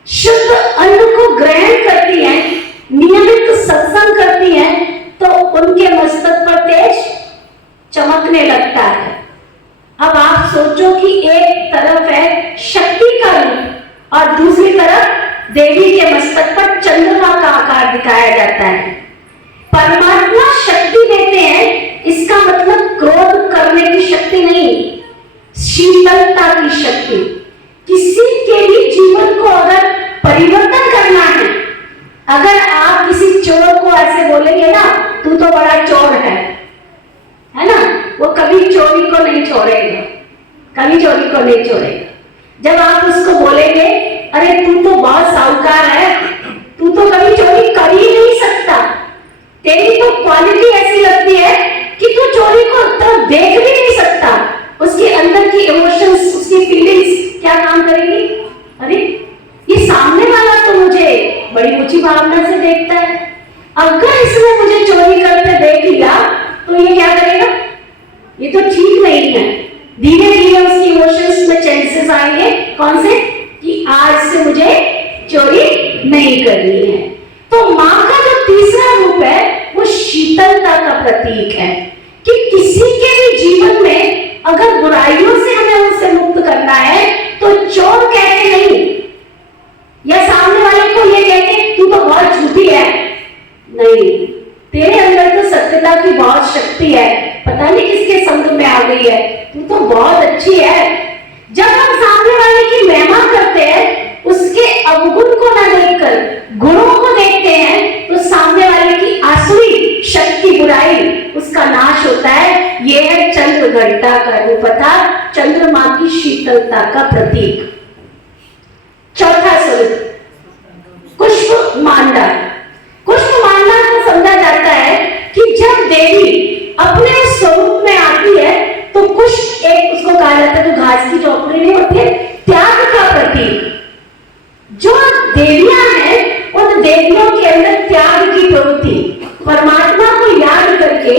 शुद्ध अन्न को ग्रहण करती है, नियमित सत्संग करती है, तो उनके मस्तक पर तेज चमकने लगता है। अब आप सोचो कि एक तरफ है शक्ति का रूप और दूसरी तरफ देवी के मस्तक पर चंद्रमा का आकार दिखाया जाता है। परमात्मा शक्ति देते हैं, इसका मतलब क्रोध करने की शक्ति नहीं, शीतलता की शक्ति। किसी के भी जीवन को अगर परिवर्तन करना है, अगर आप किसी चोर को ऐसे बोलेंगे ना, तू तो बड़ा चोर है ना, वो कभी चोरी को नहीं छोड़ेगा, कभी चोरी को नहीं छोड़ेगा। जब आप उसको बोलेंगे अरे तू तो बहुत साहूकार है, तू तो कभी चोरी कर ही नहीं सकता, तेरी तो क्वालिटी ऐसी लगती है कि तू चोरी को तो देख भी नहीं सकता, उसके अंदर की इमोशंस, उसकी फीलिंग्स क्या काम करेगी? अरे ये सामने वाला तो मुझे बड़ी ऊंची भावना से देखता है, अगर इसने मुझे चोरी करते देख लिया तो ये क्या करेगा? ये तो ठीक नहीं है। धीरे धीरे उसकी इमोशंस में चेंजेस आएंगे, कौन से? कि आज से मुझे चोरी नहीं करनी है। तो माँ का जो तीसरा रूप है वो शीतलता का प्रतीक है कि किसी के भी जीवन में अगर बुराइयों से हमें उसे मुक्त करना है तो चोर कहते नहीं, या सामने वाले को ये कहते तू तो बहुत झूठी है, नहीं, तेरे अंदर तो सत्यता की बहुत शक्ति है, पता नहीं किसके संग में आ गई है, तू तो बहुत अच्छी है। जब हम सामने वाले की महिमा करते हैं, उसके अवगुण को न देखकर गुणों को देखते हैं, तो सामने वाले की आसुरी शक्ति बुराई उसका नाश होता है। यह है चंद्र घंटा का रूप अर्थात चंद्रमा की शीतलता का प्रतीक। चौथा स्वरूप कुष्मांडा। कुष्मांडा को समझा जाता है कि जब देवी अपने उस स्वरूप में आती है तो कुष्म एक उसको कहा जाता है, जो घास की चौपड़ी नहीं होती है, त्याग का प्रतीक। जो देवियां हैं उन देवियों के अंदर त्याग की प्रवृत्ति, परमात्मा को याद करके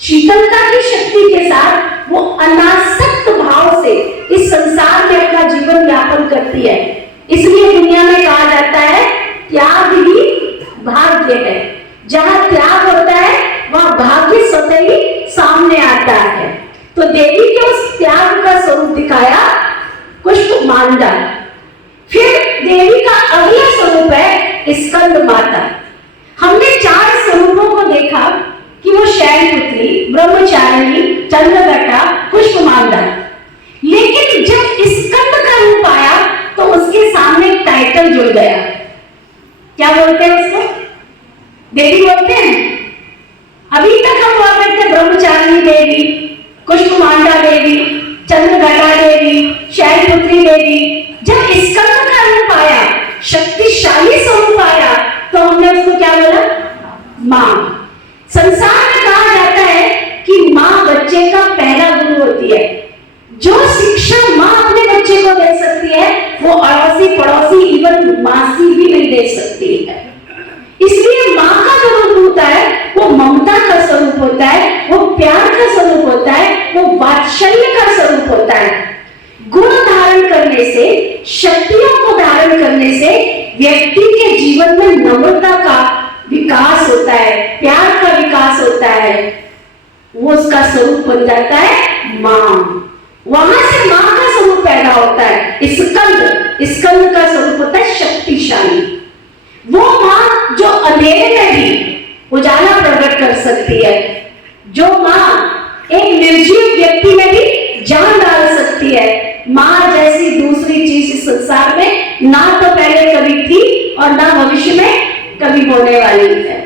शीतलता की शक्ति के साथ वो अनासक्त भाव से इस संसार में अपना जीवन यापन करती है। इसलिए दुनिया में कहा जाता है त्याग ही भाग्य है। जहां त्याग होता है वहां भाग्य स्वतः ही सामने आता है। तो देवी के उस त्याग का स्वरूप दिखाया कुष्मांडा। फिर देवी का अगला स्वरूप है स्कंद माता। हमने 4 स्वरूपों को देखा कि वो शैलपुत्री, ब्रह्मचारिणी, चंद्रघटा, कुष्मांडा। लेकिन जब स्कंद का रूप आया तो उसके सामने एक टाइटल जुड़ गया। क्या बोलते हैं उसको? देवी बोलते हैं। अभी तक हम बोल रहे थे ब्रह्मचारिणी देवी, कुष्मांडा देवी, चंद्रघटा देवी, शैलपुत्री देवी। जब स्कंद का रूप आया, शक्तिशाली स्वरूप आया, तो हमने उसको क्या बोला? मां। संसार में कहा जाता है कि मां बच्चे का पहला गुरु होती है। जो शिक्षा मां अपने बच्चे को दे सकती है वो अड़ोसी पड़ोसी इवन मासी भी नहीं दे सकती है। इसलिए मां का जो रूप होता है वो ममता का स्वरूप होता है, वो प्यार का स्वरूप होता है, वो वात्सल्य का स्वरूप होता है। गुण धारण करने से, शक्तियों को धारण करने से व्यक्ति के जीवन में नम्रता का विकास होता है, प्यार का विकास होता है। वो उसका स्वरूप बन जाता है मां। वहां से मां का स्वरूप पैदा होता है स्कंद। स्कंद का स्वरूप होता है शक्तिशाली। वो मां जो अंधेरे में भी उजाला प्रकट कर सकती है, जो मां एक निर्जीव व्यक्ति में भी जान डाल सकती है। मां जैसी दूसरी चीज इस संसार में ना तो पहले कभी थी और ना भविष्य में कभी होने वाली है।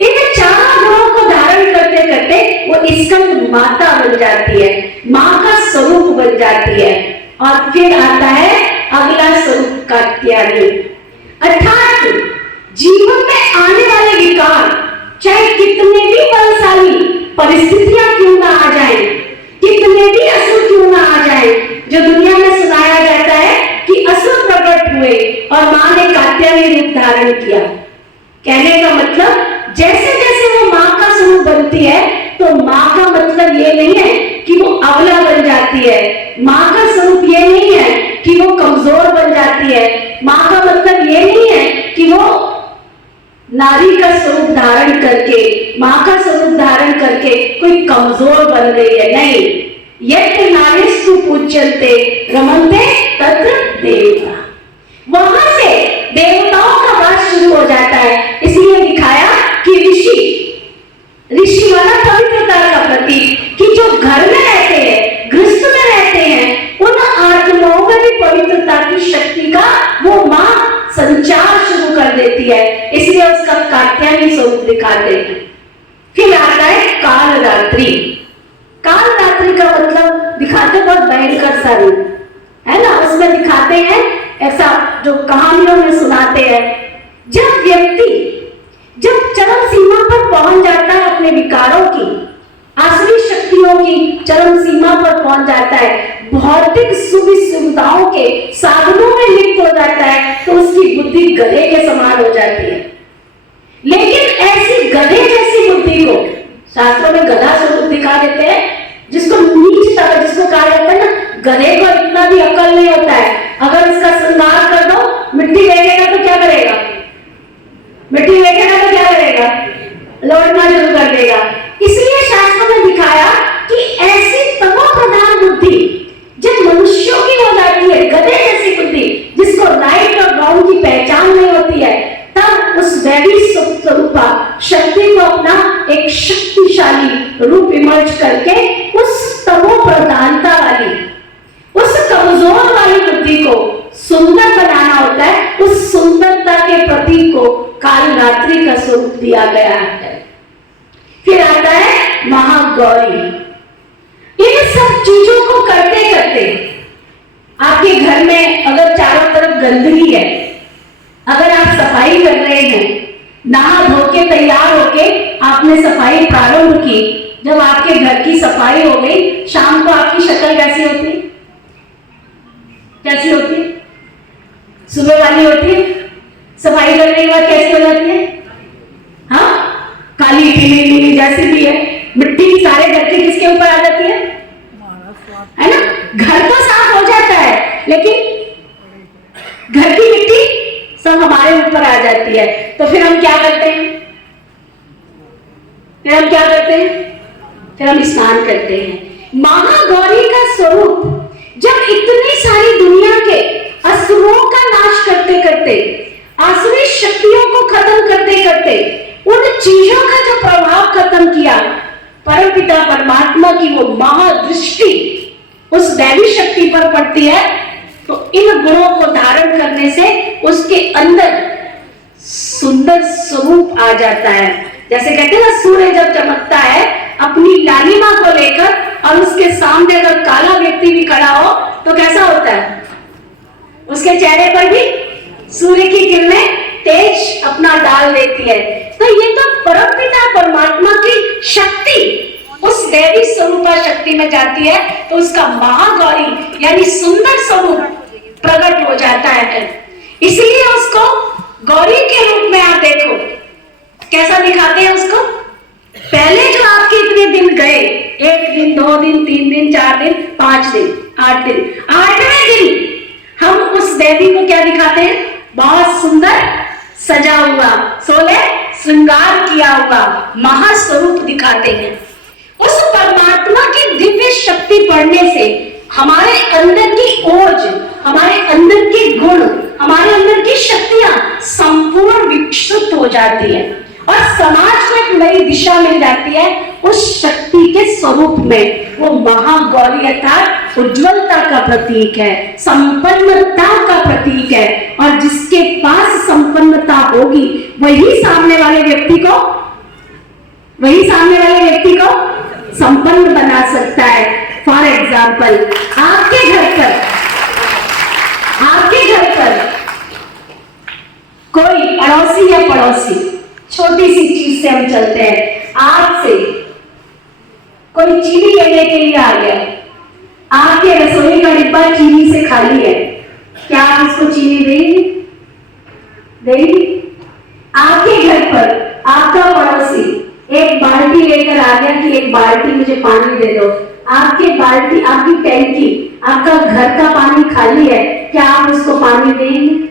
इन 4 गुणों को धारण करते करते वो स्कंद माता बन जाती है, मां का स्वरूप बन जाती है। और फिर आता है अगला स्वरूप कात्यायनी। अर्थात जीवन में आने वाले विकार चाहे कितने भी बलशाली परिस्थितियां क्यों ना आ जाए, कितने भी असुर क्यों ना आ जाए, जो दुनिया में सुनाया जाता है कि असुर प्रकट हुए और मां ने कात्यायनी रूप धारण किया। कहने का मतलब जैसे जैसे वो मां का स्वरूप बनती है तो मां का मतलब ये नहीं है कि वो अबला बन जाती है। मां का स्वरूप ये नहीं है कि वो कमजोर बन जाती है। मां का मतलब ये नहीं है कि वो नारी का स्वरूप धारण करके, मां का स्वरूप धारण करके कोई कमजोर बन गई है। नहीं, यत् नारीस्तु पूज्यन्ते रमन्ते तत्र देवता। वहां से देवताओं का वास शुरू हो जाता है। इसलिए दिखाया कि ऋषि वाला पवित्रता का प्रतीक, कि जो घर में रहते हैं, गृहस्थ में रहते हैं, उन आत्माओं में भी पवित्रता की शक्ति का वो मां संचार शुरू कर देती है। इसलिए उसका कात्यायनी स्वरूप दिखाते हैं। फिर आता है काल रात्रि। काल रात्रि का मतलब दिखाते बहुत भयंकर सा रूप है ना। उसमें दिखाते हैं ऐसा जो कहानियों में सुनाते हैं, जब चरम सीमा पर पहुंच जाता है अपने विकारों की, आसुरी शक्तियों की चरम सीमा पर पहुंच जाता है, भौतिक सुविधाओं के साधनों में लिप्त हो जाता है, तो उसकी बुद्धि गधे के समान हो जाती है। लेकिन ऐसी गधे जैसी बुद्धि को शास्त्रों में गधा स्वरूप दिखा देते हैं, जिसको नीच तरह, जिसको कहा जाता है ना, गधे को इतना भी अकल नहीं होता है। अगर इसका श्रृंगार कर दो, मिट्टी फेंकेगा तो क्या करेगा? मिट्टी फेंकेगा तो क्या करेगा? लौटना शुरू कर देगा। इसलिए शास्त्रों में दिखाया कि ऐसी तमो प्रधान बुद्धि जब मनुष्यों की हो जाती है, गधे जैसी बुद्धि जिसको राइट और रॉन्ग की पहचान नहीं होती है, उस दैवी स्वरूपा शक्ति को अपना एक शक्तिशाली रूप इमर्ज खर्च करके उस तमो प्रधानता वाली, उस कमजोर वाली बुद्धि को सुंदर बनाना होता है। उस सुंदरता के प्रतीक को काल रात्रि का स्वरूप दिया गया है। फिर आता है महागौरी। इन सब चीजों को करते करते आपके घर में अगर चारों तरफ गंदगी है, अगर आप सफाई कर रहे हैं, नहा धो के तैयार होके आपने सफाई प्रारंभ की, जब आपके घर की सफाई हो गई, शाम को आपकी शक्ल कैसी होती? कैसी होती? सुबह वाली होती है। सफाई करने के बाद कैसी हो जाती है? हाँ, काली पीली नीली जैसी भी है। मिट्टी सारे घर के किसके ऊपर आ जाती है ना? घर तो साफ हो जाता है, लेकिन घर की मिट्टी सब हमारे ऊपर आ जाती है। तो फिर हम क्या करते हैं? फिर हम स्नान करते हैं। महागौरी का स्वरूप जब इतनी सारी दुनिया के असुरों का नाश करते करते, आसुरी शक्तियों को खत्म करते करते, उन चीजों का जो प्रभाव खत्म किया, परमपिता परमात्मा की वो महादृष्टि उस दैवी शक्ति पर पड़ती है, तो इन गुणों को धारण करने से उसके अंदर सुंदर स्वरूप आ जाता है। जैसे कहते हैं ना, सूर्य जब चमकता है अपनी लालिमा को लेकर और उसके सामने अगर काला व्यक्ति भी खड़ा हो तो कैसा होता है? उसके चेहरे पर भी सूर्य की किरणें तेज अपना डाल देती है। तो ये तो परमपिता परमात्मा की शक्ति उस दैवी स्वरूपा शक्ति में जाती है, तो उसका महागौरी यानी सुंदर स्वरूप प्रकट हो जाता है। इसलिए उसको गौरी के रूप में आप देखो कैसा दिखाते हैं उसको। पहले जो आपके इतने दिन गए, 1 दिन 2 दिन 3 दिन 4 दिन 5 दिन 8 दिन, 8वें दिन हम उस देवी को क्या दिखाते हैं? बहुत सुंदर सजा हुआ, 16 श्रृंगार किया हुआ महास्वरूप दिखाते हैं। उस परमात्मा की दिव्य शक्ति पढ़ने से हमारे अंदर की ओज, हमारे अंदर के गुण, हमारे अंदर की शक्तियां संपूर्ण विकसित हो जाती है और समाज को एक नई दिशा मिल जाती है उस शक्ति के स्वरूप में। वो महागौरी अर्थात उज्ज्वलता का प्रतीक है, संपन्नता का प्रतीक है, और जिसके पास संपन्नता होगी वही सामने वाले व्यक्ति को संपन्न बना सकता है। फॉर एग्जाम्पल, आपके घर पर कोई अड़ोसी या पड़ोसी, छोटी सी चीज से हम चलते हैं, आपसे कोई चीनी लेने के लिए आ गया, आपके रसोई का डिब्बा चीनी से खाली है, क्या आप उसको चीनी देंगे? आपके घर पर आपका पड़ोसी एक बाल्टी लेकर आ गया कि एक बाल्टी मुझे पानी दे दो, आपकी टैंकी, आपका घर का पानी खाली है, क्या आप उसको पानी देंगे?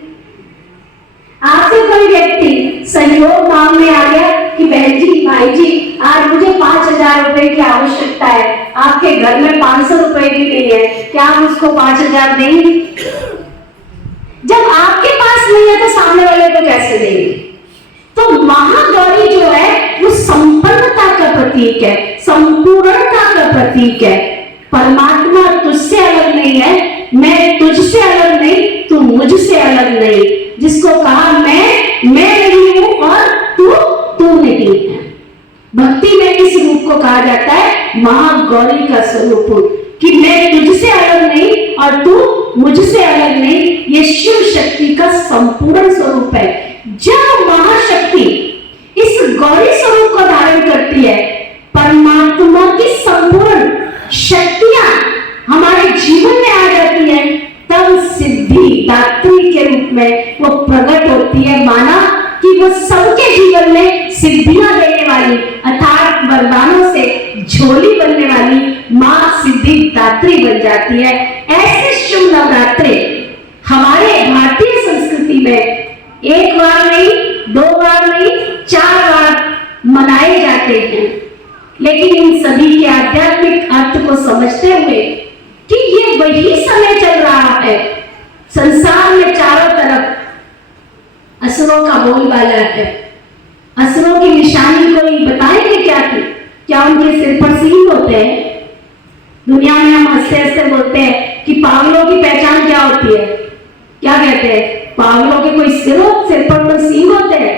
आपसे कोई व्यक्ति सहयोग मांगने आ गया कि बहन जी, भाई जी, आज मुझे 5,000 रुपए की आवश्यकता है, आपके घर में 500 रुपए भी नहीं है, क्या आप उसको 5,000 देंगे? जब आपके पास नहीं है तो सामने वाले को कैसे देंगे? तो महागौरी जो है वो संपन्नता का प्रतीक है, संपूर्णता का प्रतीक है। परमात्मा तुझसे अलग नहीं है, मैं तुझसे अलग नहीं, तू मुझसे अलग नहीं। जिसको कहा मैं नहीं हूं और तू नहीं है। भक्ति में इस रूप को कहा जाता है महागौरी का स्वरूप, कि मैं तुझसे अलग नहीं और तू मुझसे अलग नहीं। ये शिव शक्ति का संपूर्ण स्वरूप है। जब महाशक्ति इस गौरी स्वरूप को धारण करती है, परमात्मा की संपूर्ण शक्तियां हमारे जीवन में आ जाती है, तब सिद्धि दात्री के रूप में वो प्रकट होती है। माना कि वो सबके जीवन में सिद्धियां देने वाली अर्थात वरदानों से झोली बनने वाली मां सिद्धि दात्री बन जाती है। ऐसे शिव नवरात्रे हमारे भारतीय संस्कृति में 1 बार नहीं, 2 बार नहीं, 4 बार मनाए जाते हैं। लेकिन इन सभी के आध्यात्मिक अर्थ को समझते हुए कि ये वही समय चल रहा है, संसार में चारों तरफ असुरों का बोलबाला है। असुरों की निशानी कोई बताएंगे क्या थी? क्या उनके सिर पर सींग होते हैं? दुनिया में हम हंसते हंसते बोलते हैं कि पागलों की पहचान क्या होती है? क्या कहते हैं? पागलों के कोई सिर पर कोई सींग होते हैं?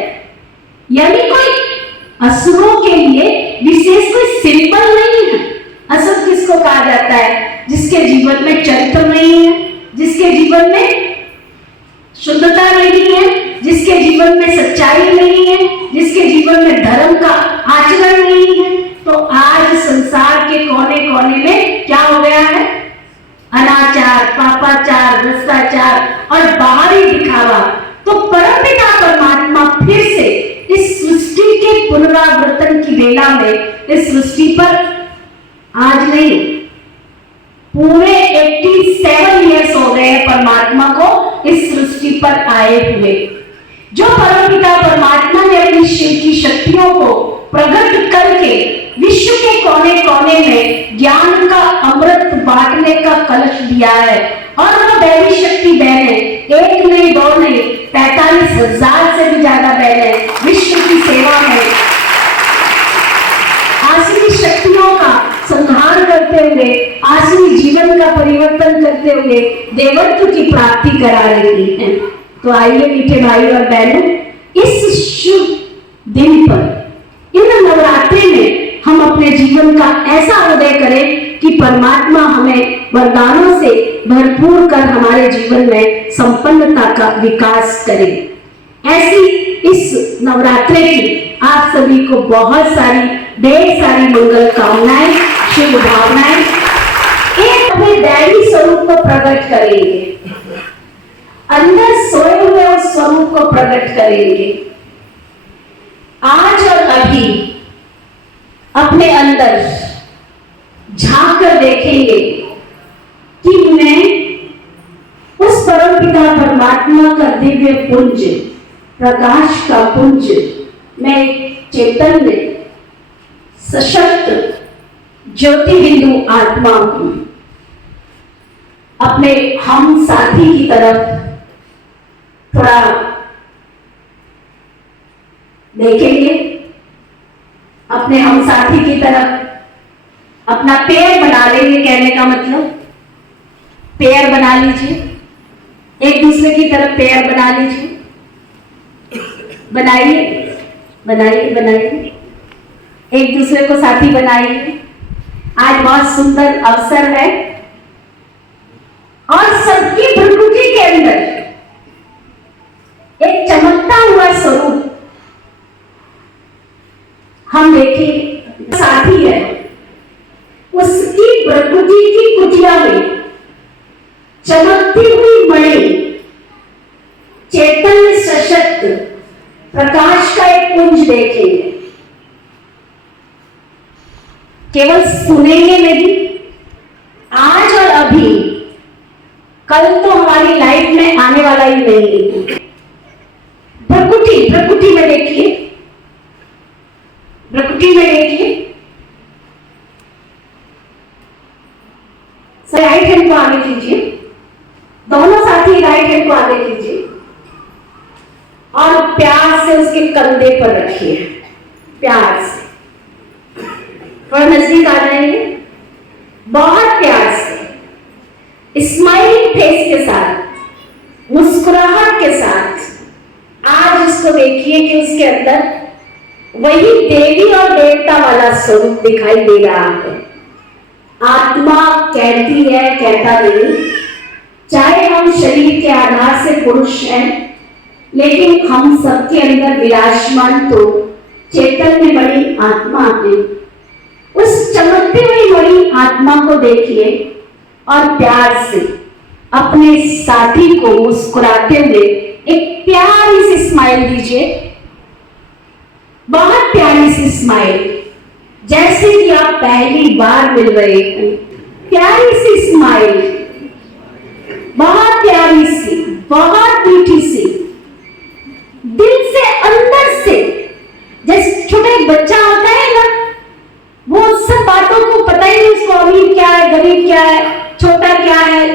यानी कोई असुरों के लिए विशेष कोई सिंबल नहीं है। असुर किसको कहा जाता है? जिसके जीवन में चरित्र नहीं है, जिसके जीवन में शुद्धता नहीं है, जिसके जीवन में सच्चाई नहीं है, जिसके जीवन में धर्म का आचरण नहीं है। तो आज संसार के कोने कोने में क्या हो गया है? अनाचार, पापाचार, भ्रष्टाचार और बाहरी दिखावा। तो परमपिता परमात्मा फिर से इस सृष्टि के पुनरावर्तन की वेला में इस सृष्टि पर आज नहीं, पूरे 87 ईयर्स हो गए परमात्मा को इस सृष्टि पर आए हुए। जो परमपिता परमात्मा ने अपनी शिव की शक्तियों को प्रकट करके विश्व के कोने कोने में ज्ञान का अमृत बांटने का कलश दिया है। और वो दैवी शक्ति बहने एक नहीं, दो नहीं, 45,000 से भी ज्यादा बहने विश्व की सेवा में आसुरी शक्तियों का संहार करते हुए, आसुरी जीवन का परिवर्तन करते हुए देवत्व की प्राप्ति करा रही है। तो आइए मीठे भाई और बहनों, इस शुभ दिन पर इन नवरात्रि में हम अपने जीवन का ऐसा उदय करें कि परमात्मा हमें वरदानों से भरपूर कर हमारे जीवन में संपन्नता का विकास करे। ऐसी इस नवरात्रि की आप सभी को बहुत सारी ढेर सारी मंगल कामनाएं, शुभ भावनाएं। एक अपने दैवी स्वरूप को प्रकट करेंगे, अंदर सोए हुए उस स्वरूप को प्रकट करेंगे। आज और अभी अपने अंदर झांक कर देखेंगे कि मैं उस परमपिता परमात्मा का दिव्य पुंज, प्रकाश का पुंज, मैं चैतन्य सशक्त ज्योति बिंदु आत्मा हूं। अपने हम साथी की तरफ थोड़ा देखेंगे, अपने हम साथी की तरफ अपना पेयर बना लेंगे। कहने का मतलब पेयर बना लीजिए, एक दूसरे की तरफ पेयर बना लीजिए, बनाइए बनाइए बनाइए, एक दूसरे को साथी बनाइए। आज बहुत सुंदर अवसर है और सबकी प्रकृति के अंदर एक चमकता हुआ स्वरूप हम देखें, साथी है, उसकी प्रकृति की कुटिया में चमकती हुई मणि, चैतन्य सशक्त प्रकाश का एक पुंज देखेंगे। केवल सुनेंगे नहीं, आज और अभी, कल तो हमारी लाइफ में आने वाला ही नहीं। प्रकृति में देखिए, प्रकृति में देखिए, राइट हैंड को आगे कीजिए, दोनों साथी राइट हैंड को आगे कीजिए और प्यार से उसके कंधे पर रखिए, प्यार से। और नजदीक आ जाएंगे, बहुत प्यार से, स्माइलिंग फेस के साथ, मुस्कुराहट के साथ आज उसको देखिए कि उसके अंदर वही देवी और देवता वाला स्वरूप दिखाई दे रहा है। आत्मा कहती है, कहता नहीं, चाहे हम शरीर के आधार से पुरुष हैं, लेकिन हम सबके अंदर विराजमान तो चैतन्य बड़ी आत्मा है। उस चमकती हुई बड़ी आत्मा को देखिए और प्यार से अपने साथी को मुस्कुराते हुए एक प्यारी सी स्माइल दीजिए, बहुत प्यारी सी स्माइल, जैसे कि आप पहली बार मिल रहे हैं। प्यारी सी स्माइल, बहुत प्यारी सी, बहुत मीठी सी, दिल से अंदर से। जैसे छोटा एक बच्चा होता है ना, वो सब बातों को पता ही नहीं, उसको अमीर क्या है, गरीब क्या है, छोटा क्या है,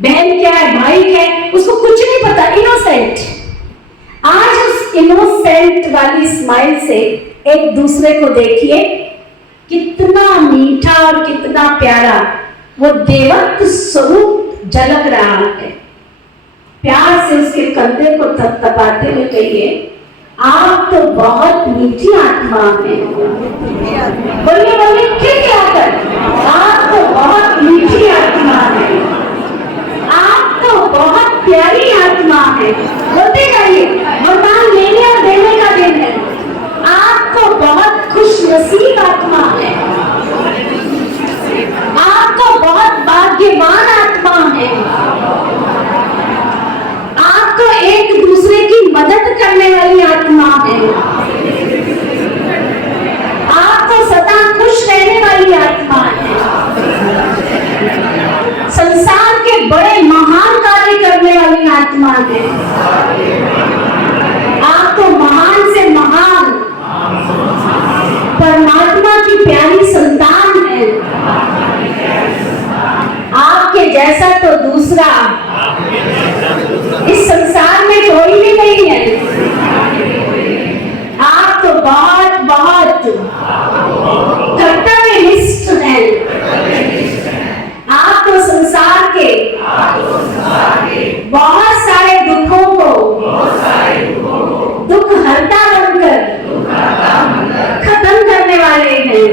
बहन क्या है, भाई क्या है, उसको कुछ नहीं पता, इनोसेंट। आज उस इनोसेंट वाली स्माइल से एक दूसरे को देखिए कि मीठा और कितना प्यारा वो देवत्व स्वरूप झलक रहा है। प्यार से उसके कंधे को थपथपाते हुए कहिए, आप तो बहुत मीठी आत्मा है। बोलिए बोलिए ठीक आकर, आप तो बहुत मीठी आत्मा है, आप तो बहुत प्यारी आत्मा है। बोलते जाइए, वरदान लेने और देने का दिन है। आपको बहुत खुश नसीब आत्मा है, आपको बहुत भाग्यवान आत्मा है, आपको एक दूसरे की मदद करने वाली आत्मा है, आपको सदा खुश रहने वाली आत्मा है, संसार के बड़े महान कार्य करने वाली आत्मा है, आप तो महान से महान परमात्मा की प्यारी संतान है। आपके जैसा तो दूसरा इस संसार में कोई भी नहीं है। आप तो बहुत बहुत कर्तव्यनिष्ठ हैं। आप तो संसार के बहुत सारे दुखों को दुख हरता बनकर खत्म करने वाले हैं।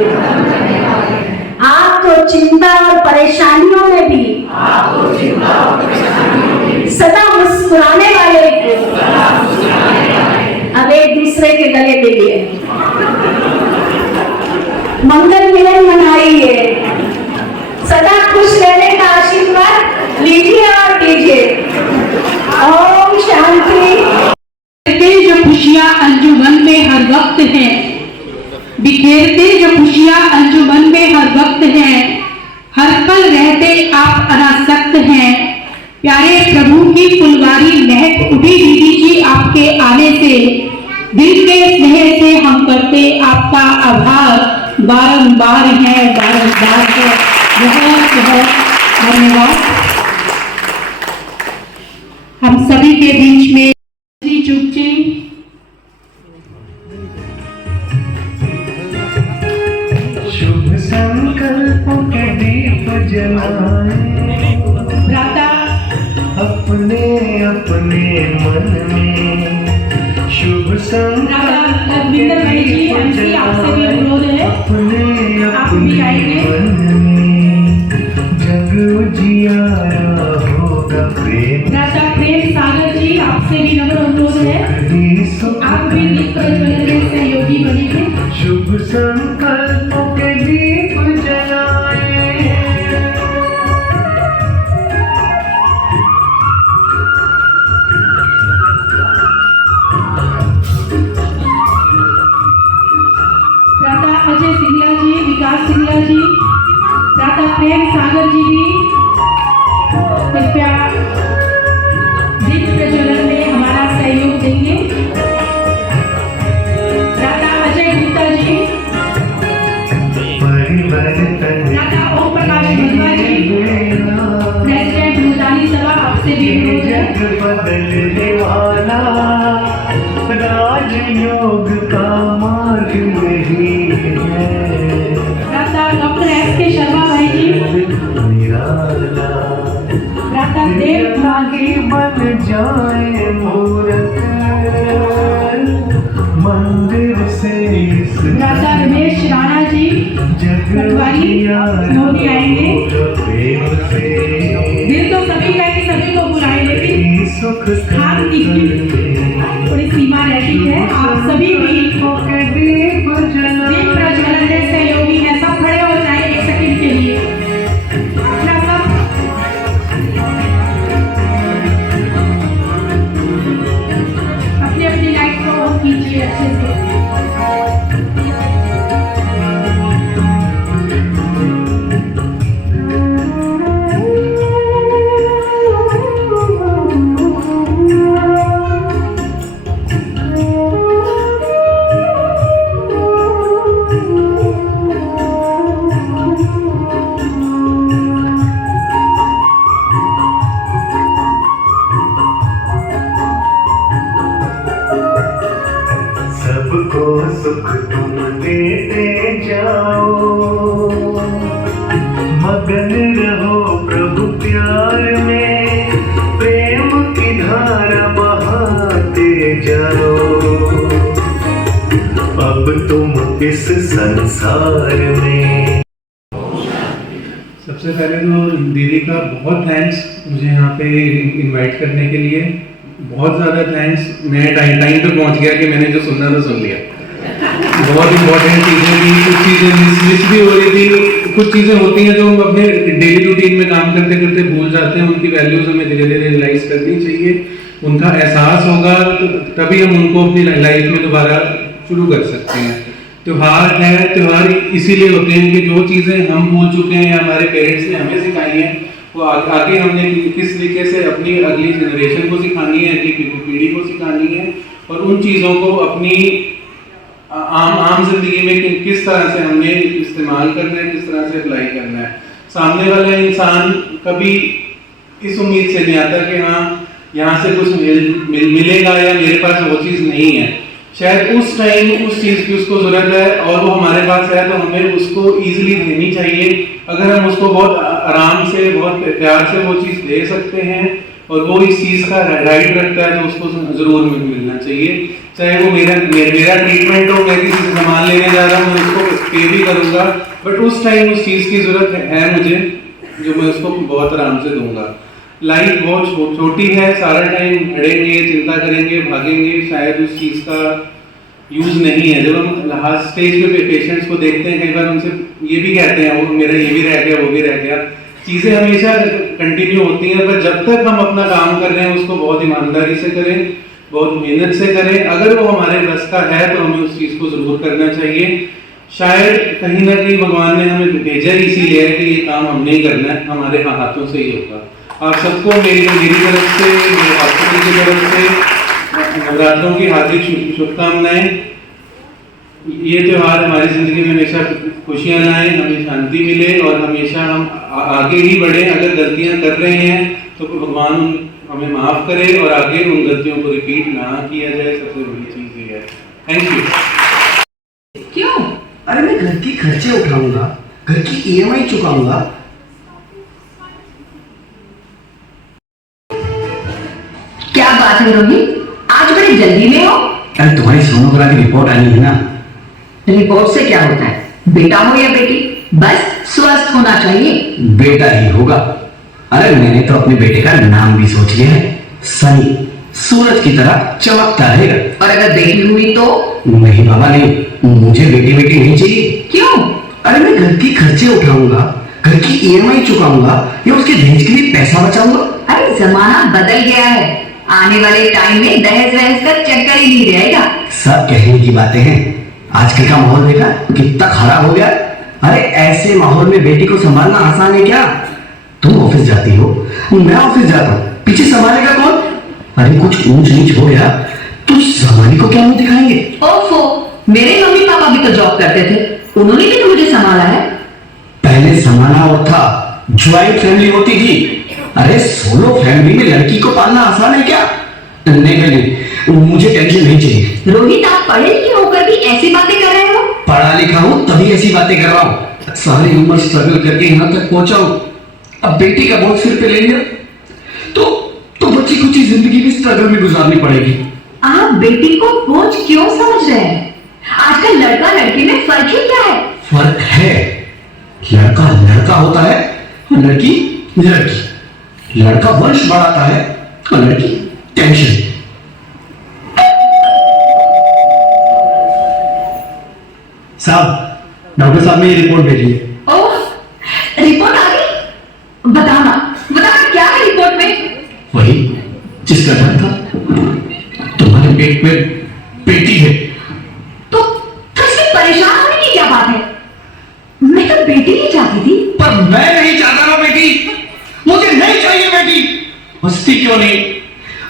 आपको चिंता और परेशानियों में भी सदा मुस्कुराने वाले हैं। अब एक दूसरे के गले मिलिए, मंगल मिलन मनाइए, सदा खुश रहने का आशीर्वाद लीजिए और दीजिए। ओम शांति। जो खुशियां अंजुमन में हर वक्त हैं, बिखेरते जो खुशियां अंजुमन में हर वक्त हैं, हर पल रहते आप अनासक्त हैं। प्यारे प्रभु की फुलवारी महक उठी दीदी जी आपके आने से। दिल के स्नेह से हम करते आपका आभार, बारंबार है बारंबार है। बहुत बहुत धन्यवाद। हम सभी के बीच में चुप जी शुभ संकल्पों के दीप जलाए भ्राता अपने अपने मन में। शुभ संकल्पों के दीप जलाए अपने अपने मन में। जग उजियारा होगा प्रेम। भ्राता प्रेम सागर जी आपसे भी नम्र अनुरोध है, आप भी दीप प्रज्वलन में सहयोगी बनेंगे। शुभ संकल्पों के दीप जलाए भ्राता अजय सिंगला जी, विकास सिंगला जी, भ्राता प्रेम सागर जी भी कृपया दीप प्रज्वलन में हमारा सहयोग देंगे। भ्राता अजय गुप्ता जी, भ्राता ओम प्रकाश वर्मा जी, प्रेसिडेंट भूटानी सभा आपसे भी अनुरोध है। बदलने वाला राजयोग का मार्ग यही है। भ्राता डॉक्टर एस के शर्मा भाई जी, भ्राता देव आगे बन जाए मूर्त मंदिर से इस भ्राता रमेश राणा जी पटवारी मोदी आएंगे। प्रेम से दिल तो सभी का ही सभी को बुलाए, लेकिन सुख स्थान की थोड़ी सीमा रहती है। आप सभी भी दीप प्रज्वलन में सहयोगी हैं। सब खड़े हो जाए एक सेकंड के लिए। अपना सब अपनी अपनी लाइट को ऑफ कीजिए अच्छे से। मगन रहो प्रभु प्यार में, प्रेम की धारा बहाते जाओ। अब तुम इस संसार में। सबसे पहले तो दीदी का बहुत थैंक्स मुझे यहाँ पे इनवाइट करने के लिए, बहुत ज़्यादा थैंक्स। मैं टाइम पे पहुँच गया कि मैंने जो सुनना था सुन लिया। बहुत इंपॉर्टेंट चीज़ें भी, कुछ चीज़ें मिस भी हो रही थी, कुछ चीज़ें होती हैं जो हम अपने डेली रूटीन में काम करते करते भूल जाते हैं। उनकी वैल्यूज़ हमें धीरे धीरे रियलाइज करनी चाहिए, उनका एहसास होगा तो तभी हम उनको अपनी लाइफ में दोबारा शुरू कर सकते हैं। त्योहार है, त्योहार इसीलिए होते हैं कि जो चीज़ें हम भूल चुके हैं, हमारे पेरेंट्स ने हमें सिखाई हैं, वो आगे हमने किस तरीके से अपनी अगली जनरेशन को सिखानी है, अगली पीढ़ी को सिखानी है, और उन चीज़ों को अपनी आम जिंदगी में किस तरह से हमने इस्तेमाल करना है, किस तरह से अप्लाई करना है। सामने वाला इंसान कभी इस उम्मीद से नहीं आता कि हाँ यहाँ से कुछ मिलेगा या मेरे पास वो चीज़ नहीं है। शायद उस टाइम उस चीज़ की उसको ज़रूरत है और वो हमारे पास है, तो हमें उसको ईजिली देनी चाहिए। अगर हम उसको बहुत आराम से, बहुत प्यार से वो चीज़ दे सकते हैं और वो इस चीज़ का राइट रखता है, तो उसको ज़रूर मिलना चाहिए। चाहे वो मेरा ट्रीटमेंट हो, मैं किसी से सामान लेने जा रहा हूँ, मैं उसको पे भी करूँगा, बट उस टाइम उस चीज़ की ज़रूरत है मुझे, जो मैं उसको बहुत आराम से दूंगा। लाइफ बहुत छोटी है, सारा टाइम लड़ेंगे, चिंता करेंगे, भागेंगे, शायद उस चीज़ का यूज़ नहीं है। जब हम लास्ट स्टेज पे पेशेंट्स को देखते हैं, कई बार उनसे ये भी कहते हैं वो मेरा ये भी रह गया, वो भी रह गया। चीज़ें हमेशा कंटिन्यू होती हैं, पर जब तक हम अपना काम कर रहे हैं उसको बहुत ईमानदारी से करें, बहुत मेहनत से करें। अगर वो हमारे बस का है तो हमें उस चीज़ को ज़रूर करना चाहिए। शायद कहीं ना कहीं भगवान ने हमें भेजा ही इसीलिए है कि ये काम हमने ही करना है, हमारे हाथों से ही होगा। आप सबको मेरी तरफ से, मेरे हॉस्पिटल की तरफ से नवरात्रों की हार्दिक शुभकामनाएं। ये त्यौहार हमारी ज़िंदगी में हमेशा खुशियाँ लाएं, हमें शांति मिले और हमेशा हम आगे ही बढ़ें। अगर गलतियाँ कर रहे हैं तो भगवान हमें माफ़ करे और आगे उन गलतियों को रिपीट ना किया जाए, सबसे बड़ी चीज़ ये है। Thank you. क्यों? अरे मैं घर के खर्चे उठाऊंगा, घर की EMI चुकाऊंगा। क्या बात है रोहित, आज बड़ी जल्दी में हो? अरे तुम्हारी सोनोग्राफी रिपोर्ट आई है ना। रिपोर्ट से क्या होता है? बेटा हो या बेटी, बस स्वस्थ होना चाहिए। बेटा ही होगा। अरे मैंने तो अपने बेटे का नाम भी सोच लिया है, सनी, सूरज की तरह चमकता रहेगा। और अगर बेटी हुई तो? नहीं बाबा नहीं, मुझे बेटी नहीं चाहिए। क्यों? अरे मैं घर की खर्चे उठाऊंगा, घर की EMI चुकाऊंगा या उसके दहेज के लिए पैसा बचाऊंगा। अरे जमाना बदल गया है, आने वाले टाइम में दहेज वहेज का चक्कर ही नहीं रहेगा। सब कहने की बातें हैं, आजकल का माहौल देखा कितना खराब हो गया। अरे ऐसे माहौल में बेटी को संभालना आसान है क्या? तुम ऑफिस जाती हो, मैं ऑफिस जाता हूँ, पीछे संभालेगा कौन? अरे कुछ ऊंच नीच हो गया तो जमाने को क्या मुंह दिखाएंगे? ओफो, मेरे मम्मी पापा भी तो जॉब करते थे, उन्होंने भी तो मुझे संभाला है। पहले जमाना और था, ज्वाइंट फैमिली होती थी। अरे सोलो फैमिली में लड़की को पालना आसान है क्या? नहीं, मुझे टेंशन नहीं चाहिए। रोहित, आप पढ़े लिखे होकर भी ऐसी बातें कर रहे हो? पढ़ा लिखा हूँ तभी ऐसी बातें कर रहा हूँ। सारी उम्र स्ट्रगल करके यहाँ तक पहुंचा हूँ, अब बेटी का बोझ सिर पे लेंगे तो बच्ची कुछ ही जिंदगी भी स्ट्रगल में गुजारनी पड़ेगी। आप बेटी को बोझ क्यों समझ रहे हैं? आजकल लड़का लड़की में फर्क ही क्या है? फर्क है, लड़का लड़का होता है और लड़की लड़की। लड़का वंश बढ़ाता है और लड़की टेंशन। साहब, डॉक्टर साहब ने ये रिपोर्ट भेजी है। ओह, रिपोर्ट आ गई? बताना क्या है रिपोर्ट में? वही जिसका डर था, तुम्हारे पेट में बेटी है। तो इसमें परेशान होने की क्या बात है? मैं तो बेटी ही चाहती थी। पर मैं नहीं चाहता ना बेटी, मुझे नहीं चाहिए बेटी। मस्ती क्यों नहीं,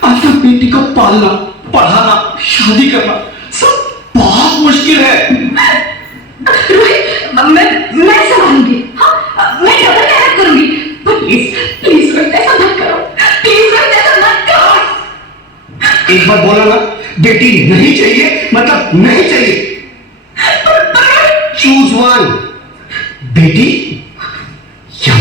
आजकल बेटी को पालना, पढ़ाना, शादी करना सब बहुत मुश्किल है। रोहित, मैं संभालूंगी। हाँ, मैं डबल मेहनत करूंगी, पर प्लीज रोहित ऐसा मत करो, प्लीज रोहित ऐसा मत करो। एक बार बोला ना, बेटी नहीं चाहिए मतलब नहीं चाहिए। चूज वन, बेटी या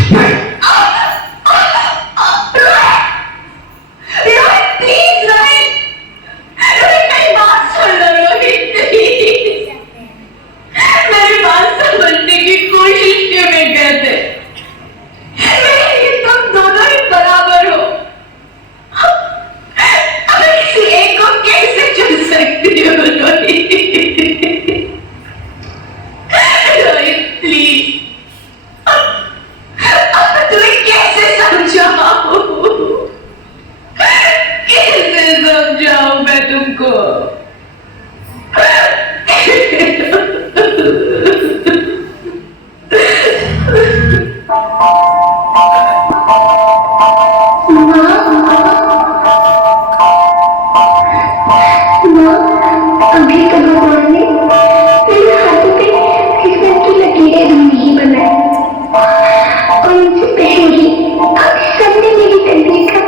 अब सबने मेरी तकदीर का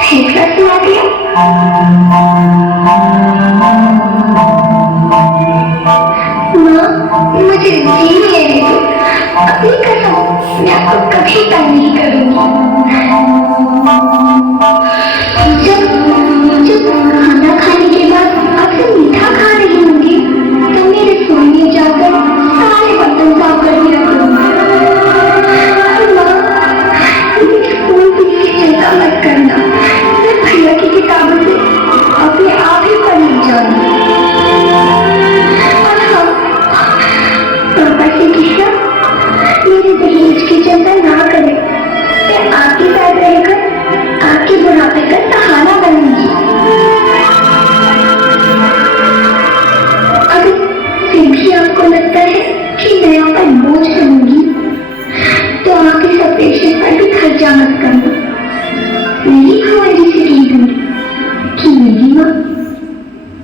फैसला सुना दिया। माँ, मुझे जी लेने दो। अपनी कसम, मैं आपको कभी तंग नहीं करूंगी। जब खाना खाने के बाद आपसे मीठा खा रही होंगी तो मेरे सोने जाकर सारे बर्तन साफ कर दिया करूंगी। स्कूल फीस की चिंता मत करना, मैं भैया की किताबों से अपने आप ही पढ़ ली जाऊंगी। और हाँ, पापा से किस्सा मेरे दहेज की चिंता ना करें, मैं आपके साथ रहकर आपके बुढ़ापे का सहारा बनूंगी। अगर फिर भी आपको लगता है कि मैं आप पर बोझ बनूंगी तो आप इस ऑपरेशन पर भी खर्चा मत करना। मेरी हमारी से कह दूंगी कि मेरी माँ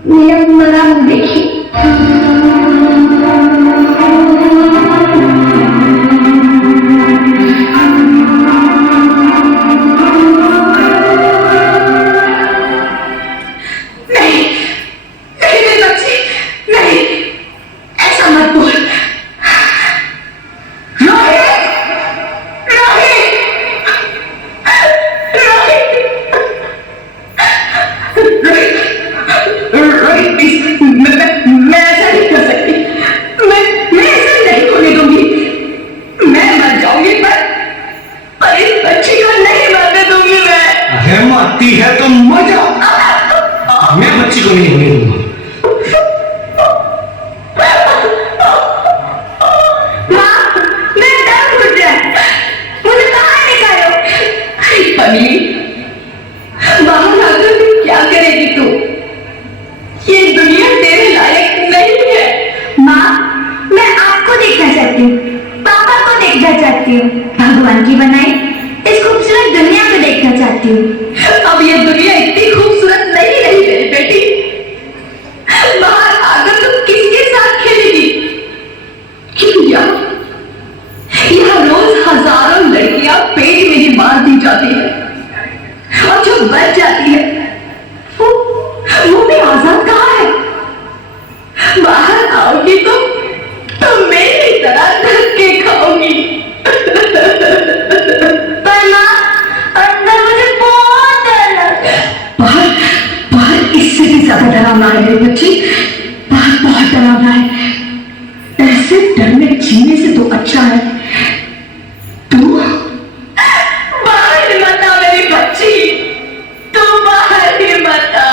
मेरा मरा मुँह देखे। है तो मजा, मैं बच्ची को नहीं होने दूंगा। बाहर आकर क्या करेगी तू? ये दुनिया तेरे लायक नहीं है। माँ, मैं आपको देखना चाहती हूँ, पापा को देखना चाहती हूँ, भगवान की बनाई इस खूबसूरत दुनिया को देखना चाहती हूँ। अब ये दुनिया इतनी खूबसूरत नहीं रही मेरी बेटी। बाहर आकर तू किसके साथ खेलेगी? क्यों यहाँ रोज हजारों लड़कियां पेट में ही मार दी जाती है और जो बच जाती है वो भी आजाद कहाँ है? बाहर आओगी तो मेरी तरह धक्के खाओगी। पर माँ, अंदर मुझे बहुत डर लगता है। बाहर इससे भी ज्यादा डरावना है मेरी बच्ची, बाहर बहुत डरावना है। ऐसे डर में जीने से तो अच्छा है तू बाहर मत आ मेरी बच्ची, तू बाहर ही मत आ।